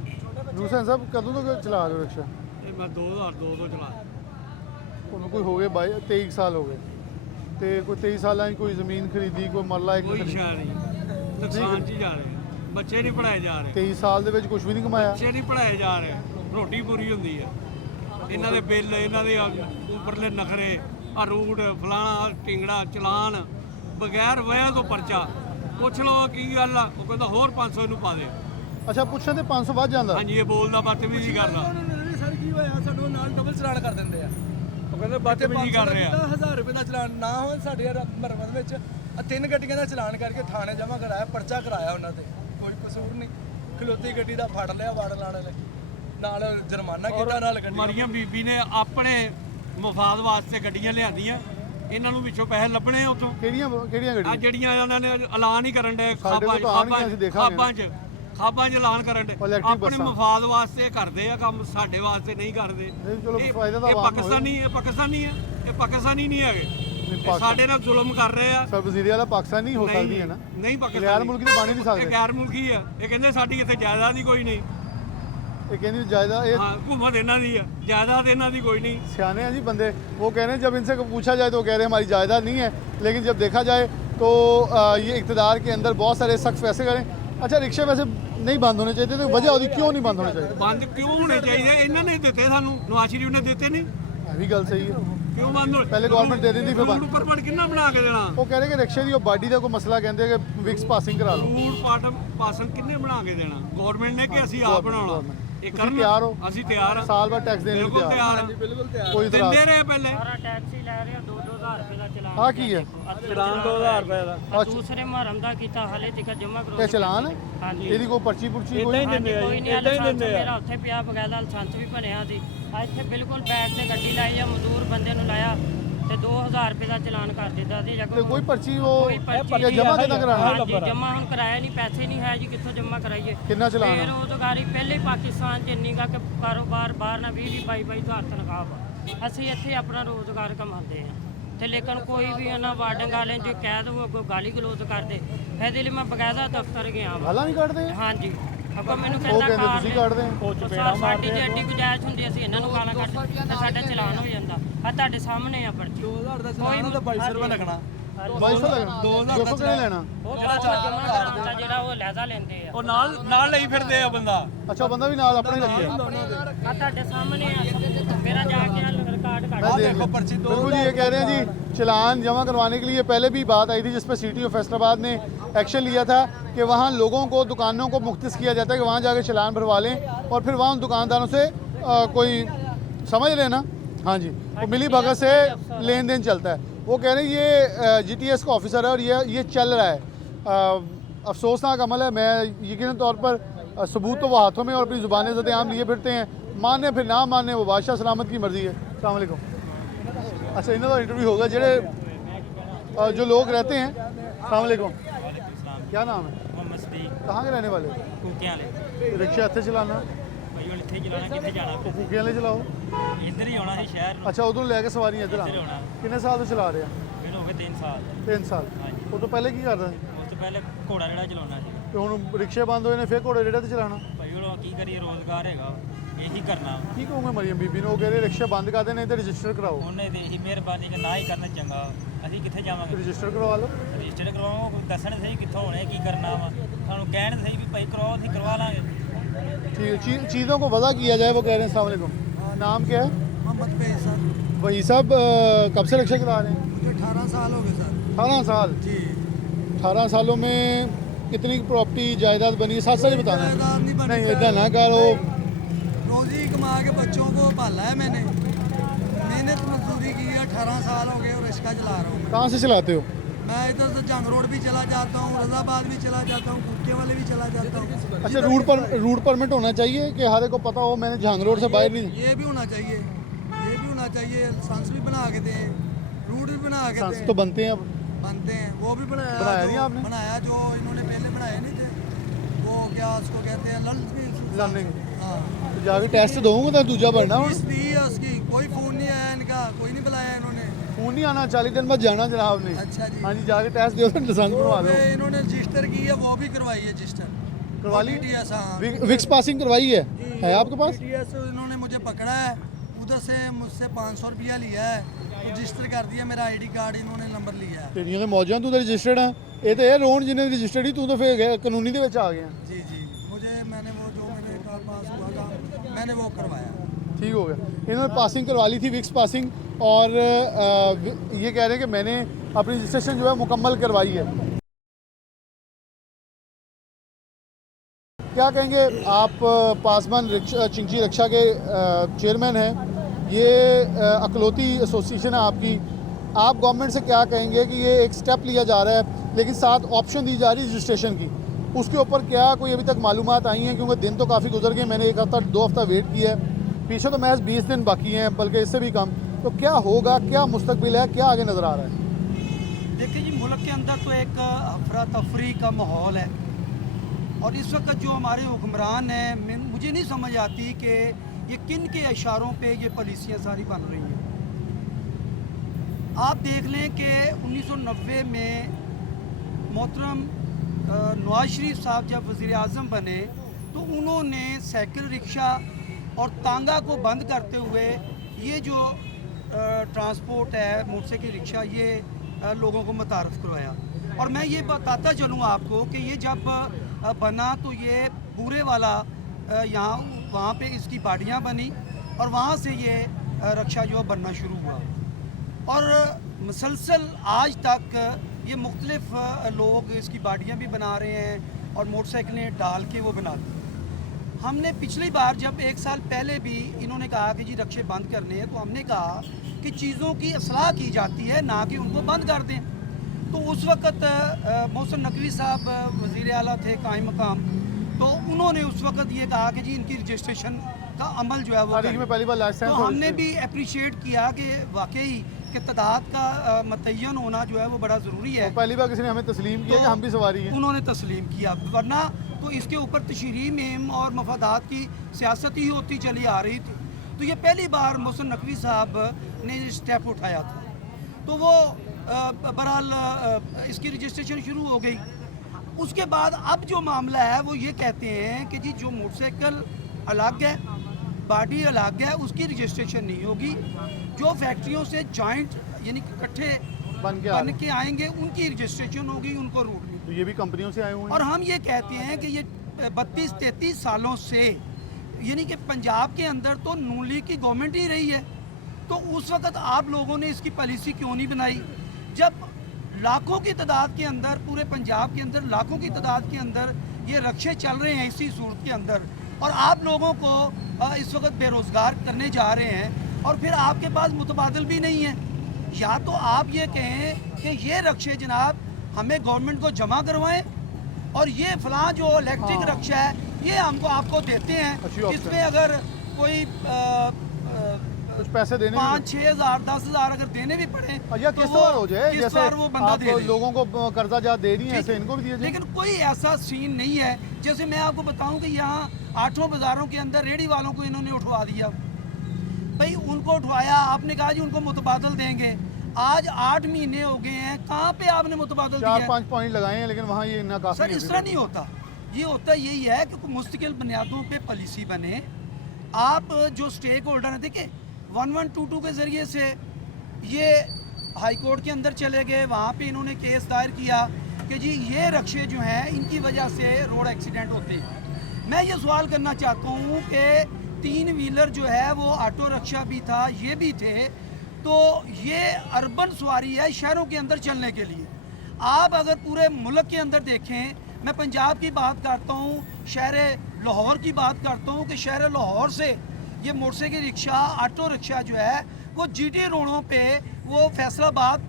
ਨੂਸੈਨ ਸਾਹਿਬ ਕਦੋਂ ਤੋਂ ਚਲਾ ਰਹੇ ਹੋ ਰਿਕਸ਼ਾ? ਇਹ ਮੈਂ 2002 ਤੋਂ ਚਲਾ ਤੁਹਾਨੂੰ ਕੋਈ ਹੋ ਗਏ 23 ਸਾਲ ਹੋ ਗਏ ਤੇ ਕੋਈ 23 ਸਾਲਾਂ 'ਚ ਕੋਈ ਜ਼ਮੀਨ ਖਰੀਦੀ, ਕੋਈ ਮਰਲਾ ਇੱਕ ਖਰੀਦੀ? ਨਹੀਂ ਨੁਕਸਾਨ 'ਚ ਹੀ ਜਾ ਰਹੇ ਬੱਚੇ ਨਹੀਂ ਪੜਾਏ ਜਾ ਰਹੇ 23 ਸਾਲ ਦੇ ਵਿੱਚ ਕੁਝ ਵੀ ਨਹੀਂ ਕਮਾਇਆ? ਬੱਚੇ ਨਹੀਂ ਪੜਾਏ ਜਾ ਰਹੇ ਰੋਟੀ ਪੂਰੀ ਹੁੰਦੀ ਹੈ ਇਹਨਾਂ ਦੇ ਬਿੱਲ ਇਹਨਾਂ ਦੇ ਉੱਪਰਲੇ ਨਖਰੇ ਆ ਰੂਟ ਫਲਾਣਾ ਟਿੰਗੜਾ ਚਲਾਨ ਬਗੈਰ ਵਜ੍ਹਾ ਤੋਂ ਪਰਚਾ ਪੁੱਛ ਲਓ ਕੀ ਗੱਲ ਆ, ਉਹ ਕਹਿੰਦਾ ਹੋਰ 500 ਇਹਨੂੰ ਪਾ ਦੇ। ਅੱਛਾ ਪੁੱਛਣ ਤੇ 500 ਵੱਧ ਜਾਂਦਾ? ਹਾਂਜੀ ਇਹ ਬੋਲਦਾ ਬਦਤਮੀਜ਼ੀ ਕਰਦਾ, ਸਰ ਕੀ ਹੋਇਆ, ਸਾਡੇ ਨਾਲ ਡਬਲ ਚਲਾਨ ਕਰ ਦਿੰਦੇ ਆ। ਉਹ ਕਹਿੰਦੇ ਬਦਤਮੀਜ਼ੀ ਕਰ ਰਹੇ ਆ। 1000 ਰੁਪਏ ਦਾ ਚਲਾਨ ਨਾ ਹੋਣ ਸਾਡੇ ਮਰਮਤ ਵਿੱਚ 3 ਗੱਡੀਆਂ ਦਾ ਚਲਾਨ ਕਰਕੇ ਥਾਣੇ ਜਮ੍ਹਾਂ ਕਰਾਇਆ, ਪਰਚਾ ਕਰਾਇਆ ਉਹਨਾਂ ਤੇ, ਕੋਈ ਕਸੂਰ ਨਹੀਂ। ਖਲੋਤੀ ਗੱਡੀ ਦਾ ਫੜ ਲਿਆ ਵਾੜ ਲਾਣ ਵਾਲੇ ਨਾਲ ਜੁਰਮਾਨਾ ਕੀਤਾ ਨਾਲ ਗੱਡੀ। ਮਰੀਮ ਬੀਬੀ ਨੇ ਆਪਣੇ ਮਫਾਦ ਵਾਸਤੇ ਗੱਡੀਆਂ ਲਿਆਂਦੀਆਂ, ਇਹਨਾਂ ਨੂੰ ਵਿੱਚੋਂ ਪੈਸੇ ਲੱਭਣੇ ਉੱਥੋਂ। ਕਿਹੜੀਆਂ ਆ ਗੱਡੀਆਂ? ਜਿਹੜੀਆਂ ਉਹਨਾਂ ਨੇ ਐਲਾਨ ਹੀ ਕਰਨ ਦੇ ਸਾਡੇ ਕੋਲ ਤਾਂ ਆਉਣਗੀਆਂ, ਅਸੀਂ ਦੇਖਾਂਗੇ। ਖਾਬਾਂ 'ਚ ਐਲਾਨ ਕਰਨ ਦੇ ਉਹ ਇਲੈਕਟ੍ਰਿਕ ਆਪਣੇ ਬੱਸਾਂ। ਮਫਾਦ ਵਾਸਤੇ ਕਰਦੇ ਆ ਕੰਮ, ਸਾਡੇ ਵਾਸਤੇ ਨਹੀਂ ਕਰਦੇ। ਨਹੀਂ ਚਲੋ ਫਾਇਦਾ ਤਾਂ ਇਹ ਆਵਾਮ ਨੂੰ ਪਾਕਿਸਤਾਨੀ ਹੈ, ਇਹ ਪਾਕਿਸਤਾਨੀ ਨਹੀਂ ਹੈਗੇ, ਇਹ ਸਾਡੇ ਨਾਲ ਜ਼ੁਲਮ ਕਰ ਰਹੇ ਆ। ਸਰ ਵਜ਼ੀਰ ਵਾਲਾ ਪਾਕਿਸਤਾਨ ਨਹੀਂ ਹੋ ਸਕਦੀ ਹੈ ਨਾ, ਨਹੀਂ ਗੈਰ ਪਾਕਿਸਤਾਨੀ ਮੁਲਕੀ ਤਾਂ ਬਣ ਹੀ ਨਹੀਂ ਇਹ ਸਕਦੇ। ਗੈਰ ਮੁਲਕੀ ਆ, ਇਹ ਕਹਿੰਦੇ ਸਾਡੀ ਇੱਥੇ ਜਾਇਦਾਦ ਹੀ ਕੋਈ ਨਹੀਂ। ਇਹ ਕਹਿੰਦੀ ਜਾਇਦਾਦ ਇਹ हाँ हुकूमत इन्हों दी है, जायदाद इन्हों दी कोई नहीं। सियाने हैं जी बंदे, वो कह रहे हैं जब इनसे पूछा जाए तो कह रहे हैं हमारी जायदाद नहीं है, लेकिन जब देखा जाए तो ये इक़्तिदार के अंदर बहुत सारे सख्त फैसले करें। अच्छा रिक्शे वैसे नहीं बंद होने चाहिए, तो वजह होती क्यों नहीं बंद होने चाहिए? बंद क्यों होने चाहिए? इन्होंने दिते सानू, नवाज शरीफ ने दिते नहीं, ये भी गल सही है, क्यों बंद हो? पहले गवर्नमेंट दे दी थी, फिर बंद। ऊपर पड़ किन्ना बना के देना? वो कह रहे हैं कि रिक्शे की बाडी का कोई मसला कहते हैं कि विक्स पासिंग करा लो। रूट पाटम पासन किन्ने बना के देना? गवर्नमेंट ने कि ਅਸੀਂ ਆਪ ਬਣਾਉਣਾ? ਇਹ ਤੁਸੀਂ ਤਿਆਰ ਹੋ? ਅਸੀਂ ਤਿਆਰ ਹਾਂ, साल भर टैक्स देने को ਬਿਲਕੁਲ तैयार ਤਿਆਰ ਹਾਂ, ਬਿਲकुल ਤਿਆਰ। कोई ਦਿੰਦੇ इतराज? ਰਹੇ ਪਹਿਲੇ। ਸਾਰਾ ਟੈਕਸੀ ਲੈ ਰਹੇ ਆ 2-2000 ਰੁਪਏ ਦਾ ਚਲਾਨ। हाँ की है? ਚਲਾਨ 2000 ਰੁਪਏ ਦਾ। ਆਹ ਦੂਸਰੇ ਮੁਹਰਮ ਦਾ ਕੀਤਾ, ਹਾਲੇ ਤੱਕ ਜਮ੍ਹਾਂ ਕਰੋ। ਇਹ ਚਲਾਨ ਹੈ? ਹਾਂਜੀ ਇਹਦੀ ਕੋਈ ਪਰਚੀ ਪੁਰਚੀ ਕੋਈ? ਹਾਂਜੀ, ਕੋਈ ਨਹੀਂ ਲਾਇਸੈਂਸ ਮੇਰਾ ਉੱਥੇ ਪਿਆ, ਬਕਾਇਦਾ ਲਾਇਸੈਂਸ ਵੀ ਬਣਿਆ ਸੀ। ਆ ਇੱਥੇ ਬਿਲਕੁਲ ਬੈਕ ਤੇ ਗੱਡੀ ਲਾਈ ਆ, ਮਜ਼ਦੂਰ ਬੰਦੇ ਨੂੰ ਲਾਇਆ ਤੇ 2000 ਰੁਪਏ ਦਾ ਚਲਾਨ ਕਰ ਦਿੱਤਾ ਸੀ। ਤੇ ਕੋਈ ਪਰਚੀ ਉਹ ਕੋਈ ਪਰਚੀ ਜਾਂ ਜਮ੍ਹਾਂ ਕਿੱਦਾਂ ਕਰਾਉਣਾ? ਹਾਂਜੀ ਜਮ੍ਹਾਂ ਹੁਣ ਕਰਾਇਆ ਨਹੀਂ, ਪੈਸੇ ਨਹੀਂ ਹੈ ਜੀ, ਕਿੱਥੋਂ ਜਮ੍ਹਾਂ ਕਰਾਈਏ? ਕਿੰਨਾ ਚਲਾਨ ਹੈ? ਬੇਰੁਜ਼ਗਾਰੀ ਪਹਿਲੇ ਪਾਕਿਸਤਾਨ 'ਚ ਇੰਨੀ ਗਾ ਕਿ ਕਾਰੋਬਾਰ ਬਾਹਰ ਨਾ 20-22 ਹਜ਼ਾਰ ਤਨਖਾਹ ਵਾ। ਅਸੀਂ ਇੱਥੇ ਆਪਣਾ ਰੋਜ਼ਗਾਰ ਕਮਾਉਂਦੇ ਆ ਤੇ ਲੇਕਿਨ ਕੋਈ ਵੀ ਉਹਨਾਂ ਵਾਰਡਿੰਗ ਵਾਲੇ ਜੋ ਕਹਿ ਦੋ ਅੱਗੋਂ ਗਾਲੀ ਗਲੋਚ ਕਰਦੇ, ਇਹਦੇ ਲਈ ਮੈਂ ਬਕਾਇਦਾ ਦਫ਼ਤਰ ਗਿਆ ਵਾਂ। ਗਾਲਾਂ ਨਹੀਂ ਕੱਢਦੇ? ਹਾਂਜੀ ਅੱਗੋਂ ਮੈਨੂੰ ਉਹ ਕਹਿੰਦਾ ਕਹਿੰਦੇ ਕਾਰ ਤੁਸੀਂ ਕੱਢਦੇ ਹੋ। ਸਾਡੀ ਜੇ ਐਡੀ ਗੁਜਾਇਸ਼ ਹੁੰਦੀ ਅਸੀਂ ਇਹਨਾਂ ਨੂੰ ਗਾਲਾਂ ਕੱਢ ਤੇ ਸਾਡਾ ਚਲਾਨ ਹੋ ਜਾਂਦਾ। ਆ ਤੁਹਾਡੇ ਸਾਹਮਣੇ ਆ ਪਰਚੀ 2000 ਦਾ ਚਲਾਨ ਤਾਂ 2200 ਰੁਪਏ ਲੱਗਣਾ। 2200 ਲੱਗਣਾ? 200 ਕਿਹਨੇ ਲੈਣਾ? ਉਹ ਜਮ੍ਹਾਂ ਕਰਾਉਣ ਦਾ ਜਿਹੜਾ ਉਹ ਲਹਿਦਾ ਲੈਂਦੇ ਆ। ਉਹ ਨਾਲ ਲਈ ਫਿਰਦੇ ਆ ਬੰਦਾ। ਅੱਛਾ ਉਹ ਬੰਦਾ ਵੀ ਨਾਲ ਆਪਣੇ ਲੱਗਿਆ? ਆ ਤੁਹਾਡੇ ਸਾਹਮਣੇ ਆ, ਮੇਰਾ ਜਾ ਕੇ रिकॉर्ड मैं काट देख लूं। बिल्कुल ये कह रहे हैं जी चलान जमा करवाने के लिए पहले भी बात आई थी, जिस पर सिटी ऑफ फैसलाबाद ने एक्शन लिया था कि वहाँ लोगों को, दुकानों को मुख्तिस किया जाता है कि वहाँ जाकर चलान भरवा लें और फिर वहाँ उन दुकानदारों से कोई समझ लेना। हाँ जी, वो मिली भगत से लेन देन चलता है। वो कह रहे हैं ये GTS का ऑफिसर है और ये चल रहा है। अफसोसनाक अमल है। मैं यकीनन तौर पर सबूत तो वो हाथों में और अपनी ज़ुबानें ज़द-ए-आम लिए फिरते हैं, माने फिर ना माने वो बादशाह सलामत की मर्ज़ी है। अस्सलाम वालेकुम। अच्छा इन्हों का इंटरव्यू होगा जेडे जो लोग रहते हैं। अस्सलाम वालेकुम, क्या नाम है? मोहम्मद सदीक कहाँ के रहने वाले? कुकियां वाले रिक्शा इतने चलाना? भाई वो इत्थे चलाना, कित्थे जाना तो फूकियां ले चलाओ। इधर ही आना सी शहर नूं। अच्छा उधरों लैके सवारियां इधर इधर आना? आना कितने साल तो चला रहे हैं? फिर हो गए 3 साल। 3 साल। हाँ जी, वो तो पहले की कर रहे हैं? उस तो पहले घोड़ा रेड़ा चलाना सी। तो हुण रिक्शे बंद होए ने फिर घोड़े रेड़ा ते चलाना? भाई वो की करिए, रोजगार हैगा, यही करना। की कहूँगा मरियम बीबी ने? वो कह रहे रिक्शा बंद कर देने, तो रजिस्टर कराओ। ਉਹਨੇ ਤੇ ਇਹੀ ਮਿਹਰਬਾਨੀ ਕਿ ਨਾ ਹੀ ਕਰਨਾ ਚੰਗਾ। ਅਸੀਂ ਕਿੱਥੇ ਜਾਵਾਂਗੇ? रजिस्टर करवा लो। ਰਜਿਸਟਰ ਕਰਵਾਓ, ਕੋਈ ਦੱਸਣ ਸਹੀ ਕਿੱਥੋਂ ਹੋਣੇ, ਕੀ ਕਰਨਾ ਵਾ, ਸਾਨੂੰ ਕਹਿਣ ਸਹੀ ਵੀ ਭਾਈ ਕਰਵਾਓ, ਅਸੀਂ ਕਰਵਾ ਲਾਂਗੇ। ठीक है, चीज़ों को वजह किया जाए। वो कह रहे हैं अस्सलाम वालेकुम, नाम क्या है? मोहम्मद पे सर, वही साहब कब से रिक्शा चला रहे हैं? मुझे 18 साल हो गए सर। 18 साल। जी 18 सालों में कितनी प्रॉपर्टी जायदाद बनी है? साथ साथ ही बताना। जायदाद नहीं बनी नहीं सर। इतना ना करो। रोजी कमा के बच्चों को पाला है मैंने, मेहनत मजदूरी की है। 18 साल हो गए और रिक्शा चला रहा हूँ मैं। कहाँ से चलाते हो? मैं इधर से जंग रोड भी चला जाता हूँ, रजाबाद भी चला जाता हूँ, कुत्ते वाले भी चला जाता हूँ। अच्छा, रूट परमिट होना चाहिए कि हर एक को पता हो मैंने झांग रोड से बाहर नहीं। ये भी होना चाहिए, ये भी होना चाहिए। लाइसेंस भी बना के दें, रूट भी बना के लाइसेंस दें। तो बनते हैं अब। बनते हैं, वो भी बनाया नहीं आपने? बनाया जो इन्होंने पहले बनाए नहीं थे, वो क्या उसको कहते हैं लर्निंग। हाँ, तो जाके टेस्ट दूंगा तो दूजा बढ़ना। फीस दी है उसकी, कोई फ़ोन नहीं आया इनका, कोई नहीं बुलाया इन्होंने। फोन नहीं आना, 40 दिन बाद जाना जनाब ने। अच्छा जी। हाँ जी, जाके टेस्ट दो तो लाइसेंस बनवा दो। इन्होंने रजिस्टर की है, वो भी करवाई है रजिस्टर। करवा ली? TTS, हाँ। विक्स पासिंग करवाई है आपके पास? TTS इन्होंने मुझे पकड़ा है, उधर से मुझसे 500 रुपया लिया है, रजिस्टर कर दिया, मेरा ID कार्ड इन्होंने नंबर लिया है। तेरियां तो मौजां, तू तो रजिस्टर्ड है। ये तो है रोन जिन्हें रजिस्टर्ड ही, तू तो फिर कानूनी दे विच आ गया। जी जी, मुझे मैंने वो जो मेरे पास हुआ था मैंने वो करवाया। ठीक हो गया। इन्होंने पासिंग करवा ली थी, विक्स पासिंग, और ये कह रहे हैं कि मैंने अपनी रजिस्ट्रेशन जो है मुकम्मल करवाई है। क्या कहेंगे आप? पासवान चिंची रक्षा के चेयरमैन हैं, ये अकलौती एसोसिएशन है आपकी। आप गवर्नमेंट से क्या कहेंगे कि ये एक स्टेप लिया जा रहा है लेकिन साथ ऑप्शन दी जा रही है रजिस्ट्रेशन की, उसके ऊपर क्या कोई अभी तक मालूमात आई हैं? क्योंकि दिन तो काफ़ी गुजर गए, मैंने 1 हफ्ता 2 हफ्ता वेट किया है, पीछे तो महज 20 दिन बाकी हैं, बल्कि इससे भी कम। तो क्या होगा, क्या मुस्तकबिल है, क्या आगे नज़र आ रहा है? देखिए जी, मुल्क के अंदर तो एक अफरा तफरी का माहौल है, और इस वक्त जो हमारे हुक्मरान हैं, मुझे नहीं समझ आती कि ये किन के इशारों पे ये पॉलिसियाँ सारी बन रही हैं। आप देख लें कि 1990 में मोहतरम नवाज शरीफ साहब जब वज़ीर आज़म बने तो उन्होंने साइकिल रिक्शा और तांगा को बंद करते हुए ये जो ट्रांसपोर्ट है, मोटरसाइकिल रिक्शा, ये लोगों को मुतारफ़ करवाया। और मैं ये बताता चलूँ आपको कि ये जब बना तो ये पूरे वाला यहाँ वहाँ पे इसकी बाडियाँ बनी, और वहाँ से ये रक्षा जो बनना शुरू हुआ, और मुसलसल आज तक ये मुख्तलिफ लोग इसकी बाडियाँ भी बना रहे हैं और मोटरसाइकिलें डाल के वो बनाते हैं। हमने पिछली बार जब 1 साल पहले भी इन्होंने कहा कि जी रक्षे बंद करने हैं, तो हमने कहा कि चीज़ों की असलाह की जाती है, ना कि उनको बंद कर दें। तो उस वक़्त मोहसिन नकवी साहब वज़ीर आला थे कायम मकाम, तो उन्होंने उस वक़्त ये कहा कि जी इनकी रजिस्ट्रेशन का अमल जो है वो में पहली बार लाइसेंस, तो हमने भी अप्रिशिएट किया कि वाकई कि तादाद का मुतय्यन होना जो है वो बड़ा ज़रूरी है। तो पहली बार किसी ने हमें तस्लीम किया कि हम भी सवारी हैं। उन्होंने तस्लीम किया, वरना तो इसके ऊपर तशरीह मुहिम और मफादात की सियासत ही होती चली आ रही थी। तो ये पहली बार मोहसिन नकवी साहब ने स्टेप उठाया था, तो वो बहरहाल इसकी रजिस्ट्रेशन शुरू हो गई। उसके बाद अब जो मामला है वो ये कहते हैं कि जी जो मोटरसाइकिल अलग है, बाडी अलग है, उसकी रजिस्ट्रेशन नहीं होगी। जो फैक्ट्रियों से जॉइंट यानी इकट्ठे बन के आएंगे उनकी रजिस्ट्रेशन होगी, उनको रूट मिलेगी। तो ये भी कंपनियों से आए हुए हैं। और हम ये कहते हैं कि ये 32-33 सालों से यानी कि पंजाब के अंदर तो नून लीग की गवर्नमेंट ही रही है, तो उस वक़्त आप लोगों ने इसकी पॉलिसी क्यों नहीं बनाई? जब लाखों की तादाद के अंदर, पूरे पंजाब के अंदर लाखों की तादाद के अंदर ये रक्षे चल रहे हैं इसी सूरत के अंदर, और आप लोगों को इस वक्त बेरोज़गार करने जा रहे हैं, और फिर आपके पास मुतबादिल भी नहीं है। या तो आप ये कहें कि ये रक्षे जनाब हमें गवर्नमेंट को जमा करवाएं, और ये फ़लाँ जो इलेक्ट्रिक रक्षा है ये हमको आपको देते हैं, इसमें अगर कोई कुछ पैसे देने 5-6 हज़ार 10 हज़ार अगर देने भी पड़े या तो किस बार हो जाए, किस जैसे बार वो बंदा दे आप दे। लोगों को कर्जा जा दे रही हैं ऐसे इनको भी दिया जाए। लेकिन कोई ऐसा सीन नहीं है। जैसे मैं आपको बताऊं कि यहाँ 8 बाज़ारों के अंदर रेडी वालों को इन्होंने उठवा दिया, भाई उनको उठवाया, आपने कहा जी उनको मुतबादल देंगे। आज 8 महीने हो गए हैं, कहाँ पे आपने मुतबादल दिया? 4-5 पॉइंट लगाए हैं, लेकिन वहाँ ये नाकाफी सर इस तरह नहीं होता। ये होता यही है कि मुस्तकिल बुनियादों पे पॉलिसी बने। आप जो स्टेक होल्डर हैं, देखिए 1122 के ज़रिए से ये हाई कोर्ट के अंदर चले गए, वहाँ पे इन्होंने केस दायर किया कि जी ये रक्षे जो हैं इनकी वजह से रोड एक्सीडेंट होते हैं। मैं ये सवाल करना चाहता हूँ कि 3 व्हीलर जो है वो ऑटो रक्षा भी था, ये भी थे, तो ये अर्बन सवारी है शहरों के अंदर चलने के लिए। आप अगर पूरे मुल्क के अंदर देखें, मैं पंजाब की बात करता हूँ, शहर लाहौर की बात करता हूँ कि शहर लाहौर से ये मोटरसाइकिल रिक्शा, ऑटो रिक्शा जो है वो GT रोडों पे वो फैसलाबाद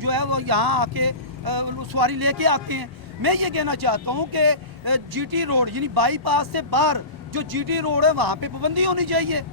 जो है वो यहाँ आके सवारी लेके आते हैं। मैं ये कहना चाहता हूँ कि जीटी रोड यानी बाईपास से बाहर जो जीटी रोड है वहाँ पे पाबंदी होनी चाहिए।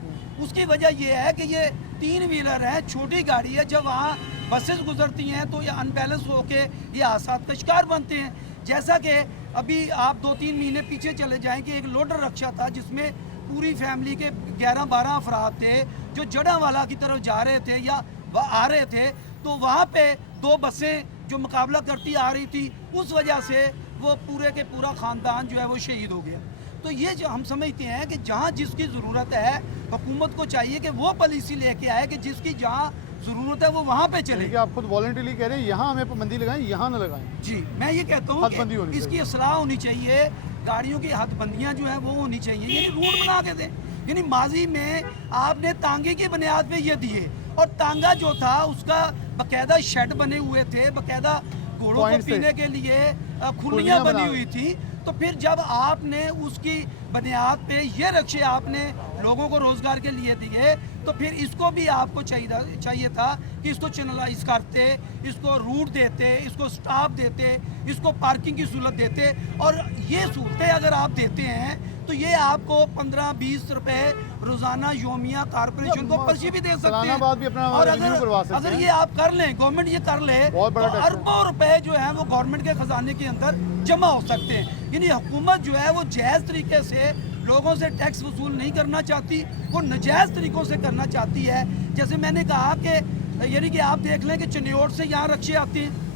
उसकी वजह ये है कि ये 3 व्हीलर है, छोटी गाड़ी है, जब वहाँ बसेस गुजरती हैं तो ये अनबैलेंस होके ये हादसात का शिकार बनते हैं। जैसा कि अभी आप 2-3 महीने पीछे चले जाएं कि एक लोडर रक्षा था जिसमें पूरी फैमिली के 11-12 अफराद थे जो जड़ावाला की तरफ जा रहे थे या आ रहे थे, तो वहाँ पे 2 बसें जो मुकाबला करती आ रही थी, उस वजह से वो पूरे के पूरा ख़ानदान जो है वो शहीद हो गया। तो ये जो हम समझते हैं कि जहाँ जिसकी ज़रूरत है हुकूमत को चाहिए कि वो पॉलिसी लेके आए कि जिसकी जहाँ ज़रूरत है वो वहाँ पे चले। देखिए आप खुद वॉलंटरली कह रहे हैं यहाँ हमें पाबंदी लगाएं, यहाँ ना लगाएं। जी, मैं ये कहता हूँ हदबंदी होनी कि इसकी असलाह होनी चाहिए, गाड़ियों की हदबंदियाँ जो है वो होनी चाहिए, यानी रूट बना के दें। यानी माजी में आपने तांगे की बुनियाद पे ये दिए और तांगा जो था उसका बाकायदा शेड बने हुए थे, बाकायदा घोड़ों को पीने के लिए खुलियाँ बनी हुई थी। तो फिर जब आपने उसकी बुनियाद पे ये रक्शे आपने लोगों को रोज़गार के लिए दिए, तो फिर इसको भी आपको चाहिए था कि इसको चैनलाइज करते, इसको रूट देते, इसको स्टाफ देते, इसको पार्किंग की सहूलत देते। और ये सहूलतें अगर आप देते हैं तो ये आपको 15-20 रुपए रोज़ाना योमिया कॉर्पोरेशन को पर्ची भी दे सकते हैं। भी अपना और रिव्यू करवा सकते अगर हैं। ये आप कर लें, गवर्नमेंट ये कर ले, बहुत बड़ा तो टैक्स है। अरबों रुपए जो है वो गवर्नमेंट के खजाने के अंदर जमा हो सकते हैं। यानी हुकूमत जो है वो जायज़ तरीके से लोगों से टैक्स वसूल नहीं करना चाहती, वो नाजायज़ तरीक़ों से करना चाहती है। जैसे मैंने कहा कि यानी कि आप देख लें कि चनियोट से यहाँ रक्शे आते हैं,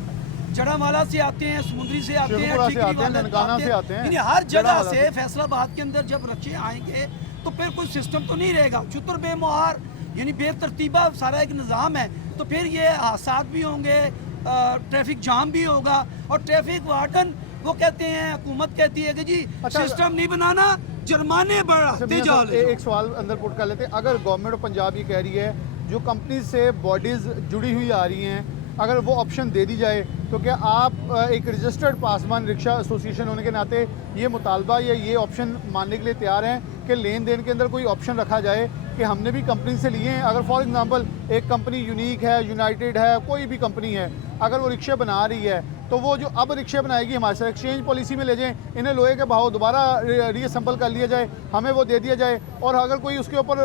जड़ावाला से आते हैं, समुद्री से आते हैं, शिवपुरा से ठीकरी आते हैं, वाले ननकाना से आते हैं, यानी हर जगह जड़ावाला से फैसलाबाद के अंदर जब रक्शे आएंगे तो फिर कोई सिस्टम तो नहीं रहेगा, चुतर बेमुहार यानी बेतरतीबा सारा एक निज़ाम है। तो फिर ये हादसात भी होंगे, ट्रैफिक जाम भी होगा। और ट्रैफिक वार्डन वो कहते हैं, हुकूमत कहती है कि जी सिस्टम नहीं बनाना, जुर्माने बढ़ाते मियां जाओ। साहब, एक सवाल अंदर पुट कर लेते हैं। अगर गवर्नमेंट ऑफ पंजाब ये कह रही है जो कंपनी से बॉडीज़ जुड़ी हुई आ रही हैं, अगर वो ऑप्शन दे दी जाए, तो क्या आप एक रजिस्टर्ड पासवान रिक्शा एसोसिएशन होने के नाते ये मुतालबा या ये ऑप्शन मानने के लिए तैयार हैं कि लेन देन के अंदर कोई ऑप्शन रखा जाए कि हमने भी कंपनी से लिए हैं? अगर फॉर एग्जांपल एक कंपनी यूनिक है, यूनाइटेड है, कोई भी कंपनी है, अगर वो रिक्शे बना रही है तो वो जो अब रिक्शे बनाएगी हमारे साथ एक्सचेंज पॉलिसी में ले जाएं, इन्हें लोहे के भाव दोबारा रीअसेंबल कर लिया जाए, हमें वो दे दिया जाए, और अगर कोई उसके ऊपर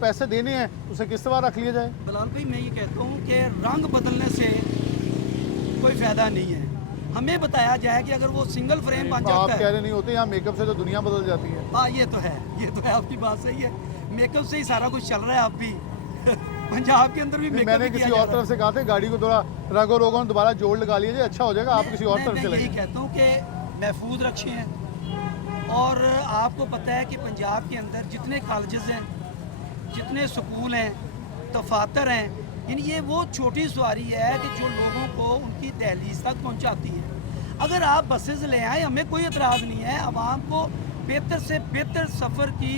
पैसे देने हैं उसे किस तरह रख लिया जाए? बिलाल भाई, मैं ये कहता हूँ कि रंग बदलने से कोई फ़ायदा नहीं है। हमें बताया जाए कि अगर वो सिंगल फ्रेम बन आप जाता कह है। रहे नहीं होते, यहाँ मेकअप से तो दुनिया बदल जाती है। हाँ, ये तो है, आपकी बात सही है। मेकअप से ही सारा कुछ चल रहा है अब भी पंजाब के अंदर भी मेकअप मैंने किया किसी जा और रहा तरफ से कहा था गाड़ी को थोड़ा रंगो रोगों में दोबारा जोड़ लगा लीजिए, अच्छा हो जाएगा, आप किसी और तरफ से मैं यही लगे। कहता हूँ कि महफूज रखे हैं। और आपको पता है कि पंजाब के अंदर जितने कॉलेजेस हैं, जितने स्कूल हैं, दफातर हैं, यानी ये वो छोटी सवारी है कि जो लोगों को उनकी दहलीज तक पहुँचाती है। अगर आप बसेस ले आए, हमें कोई एतराज़ नहीं है। आवाम को बेहतर से बेहतर सफ़र की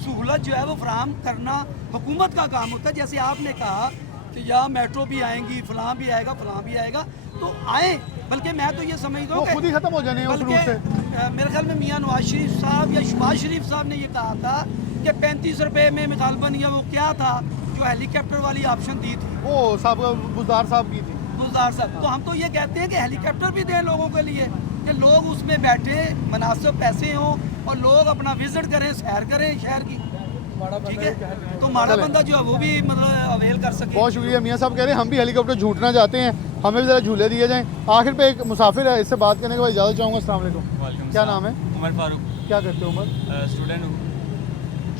सहूलत जो है वो फराहम करना हुकूमत का काम होता है। जैसे आपने कहा कि यहाँ मेट्रो भी आएंगी, फलां भी आएगा, फलां भी आएगा, तो आए। बल्कि मैं तो ये समझता हूँ वो खुद ही खत्म हो जाने हैं उस रूट से। मेरे ख्याल में मियाँ नवाज शरीफ साहब या शहबाज शरीफ साहब ने ये कहा था कि 35 रुपए में गालबन या वो क्या था जो हेलीकॉप्टर वाली ऑप्शन दी थी, वो साहब बुजदार साहब की थी। गुलजार साहब। तो हम तो ये कहते हैं कि हेलीकॉप्टर भी दें लोगों के लिए, कि लोग उसमें बैठे, मुनासिब पैसे हों और लोग अपना विजिट करें, सैर करें शहर की, ठीक है। तो माड़ा बंदा जो है वो भी मतलब अवेल कर सके। बहुत शुक्रिया। मियाँ साहब कह रहे हैं हम भी हेलीकॉप्टर झूठना चाहते हैं, हमें भी ज़रा झूले दिए जाएं। आखिर पे एक मुसाफिर है, इससे बात करने के बाद इजाज़त चाहूँगा। अस्सलाम वालेकुम। क्या नाम है? उमर फारूक। क्या करते हो उमर? स्टूडेंट हूँ।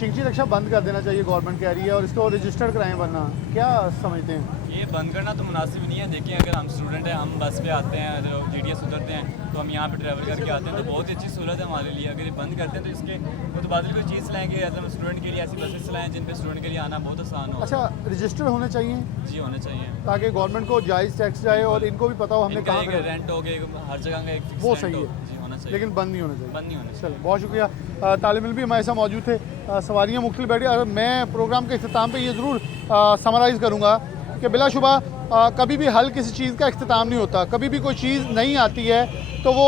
चिंची रिक्शा बंद कर देना चाहिए, गवर्नमेंट कह रही है, और इसको रजिस्टर्ड कराएं, वरना क्या समझते हैं? ये बंद करना तो मुनासिब नहीं है। देखिए, अगर हम स्टूडेंट हैं, हम बस पे आते हैं, GDS उतरते हैं, तो हम यहाँ पे ट्रैवल करके आते हैं, तो बहुत ही अच्छी सहूलत है हमारे लिए। अगर ये बंद करते हैं तो इसके मुतबादिल कोई चीज़ लाएंगे, एज हम स्टूडेंट के लिए ऐसी बसेस चलाएँ जिन पे स्टूडेंट के लिए आना बहुत आसान हो। अच्छा, रजिस्टर होने चाहिए जी, होने चाहिए, ताकि गवर्नमेंट को जायज़ टैक्स जाए और इनको भी पता हो हमने कहाँ खरीदा। रेंट हो गया, हर जगह का एक फिक्स वो रेंट सही हो। है, जी, होना चाहिए, लेकिन बंद नहीं होना चाहिए। बंद नहीं होना चाहिए। चलो, बहुत शुक्रिया। तालिब इल्म भी हमारे साथ मौजूद थे, सवारियाँ मुख्तलिफ बैठी। मैं प्रोग्राम के अख्ताम पे ये ज़रूर समराइज़ करूँगा कि बिलाशुबा कभी भी हल किसी चीज़ का अख्ताम नहीं होता। कभी भी कोई चीज़ नहीं आती है तो वो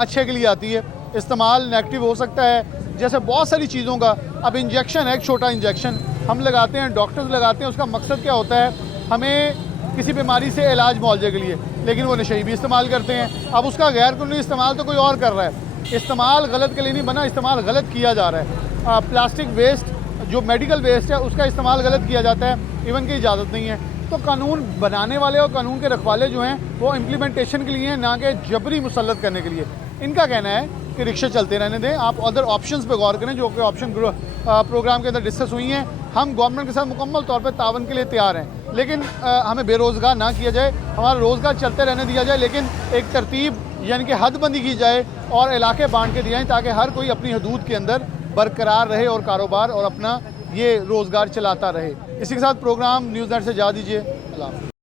अच्छे के लिए आती है, इस्तेमाल नेगेटिव हो सकता है। जैसे बहुत सारी चीज़ों का, अब इंजेक्शन है, एक छोटा इंजेक्शन हम लगाते हैं, डॉक्टर्स लगाते हैं, उसका मकसद क्या होता है? हमें किसी बीमारी से इलाज मुआवजे के लिए। लेकिन वो नशे भी इस्तेमाल करते हैं। अब उसका गैर कानूनी इस्तेमाल तो कोई और कर रहा है, इस्तेमाल गलत के लिए नहीं बना, इस्तेमाल गलत किया जा रहा है। प्लास्टिक वेस्ट जो मेडिकल वेस्ट है उसका इस्तेमाल गलत किया जाता है, इवन की इजाज़त नहीं है। तो कानून बनाने वाले और कानून के रखवाले जो हैं वो इम्प्लीमेंटेशन के लिए हैं, ना कि जबरी मुसल्लत करने के लिए। इनका कहना है कि रिक्शे चलते रहने दें, आप अदर ऑप्शंस पे गौर करें जो कि ऑप्शन प्रोग्राम के अंदर डिस्कस हुई हैं। हम गवर्नमेंट के साथ मुकम्मल तौर पे तावन के लिए तैयार हैं, लेकिन हमें बेरोज़गार ना किया जाए, हमारा रोज़गार चलते रहने दिया जाए, लेकिन एक तरतीब यानी कि हदबंदी की जाए और इलाके बांट के दिए जाएँ ताकि हर कोई अपनी हदूद के अंदर बरकरार रहे और कारोबार और अपना ये रोज़गार चलाता रहे। इसी के साथ प्रोग्राम न्यूज़ नेट से जा दीजिए। अल्लाह हाफ़िज़।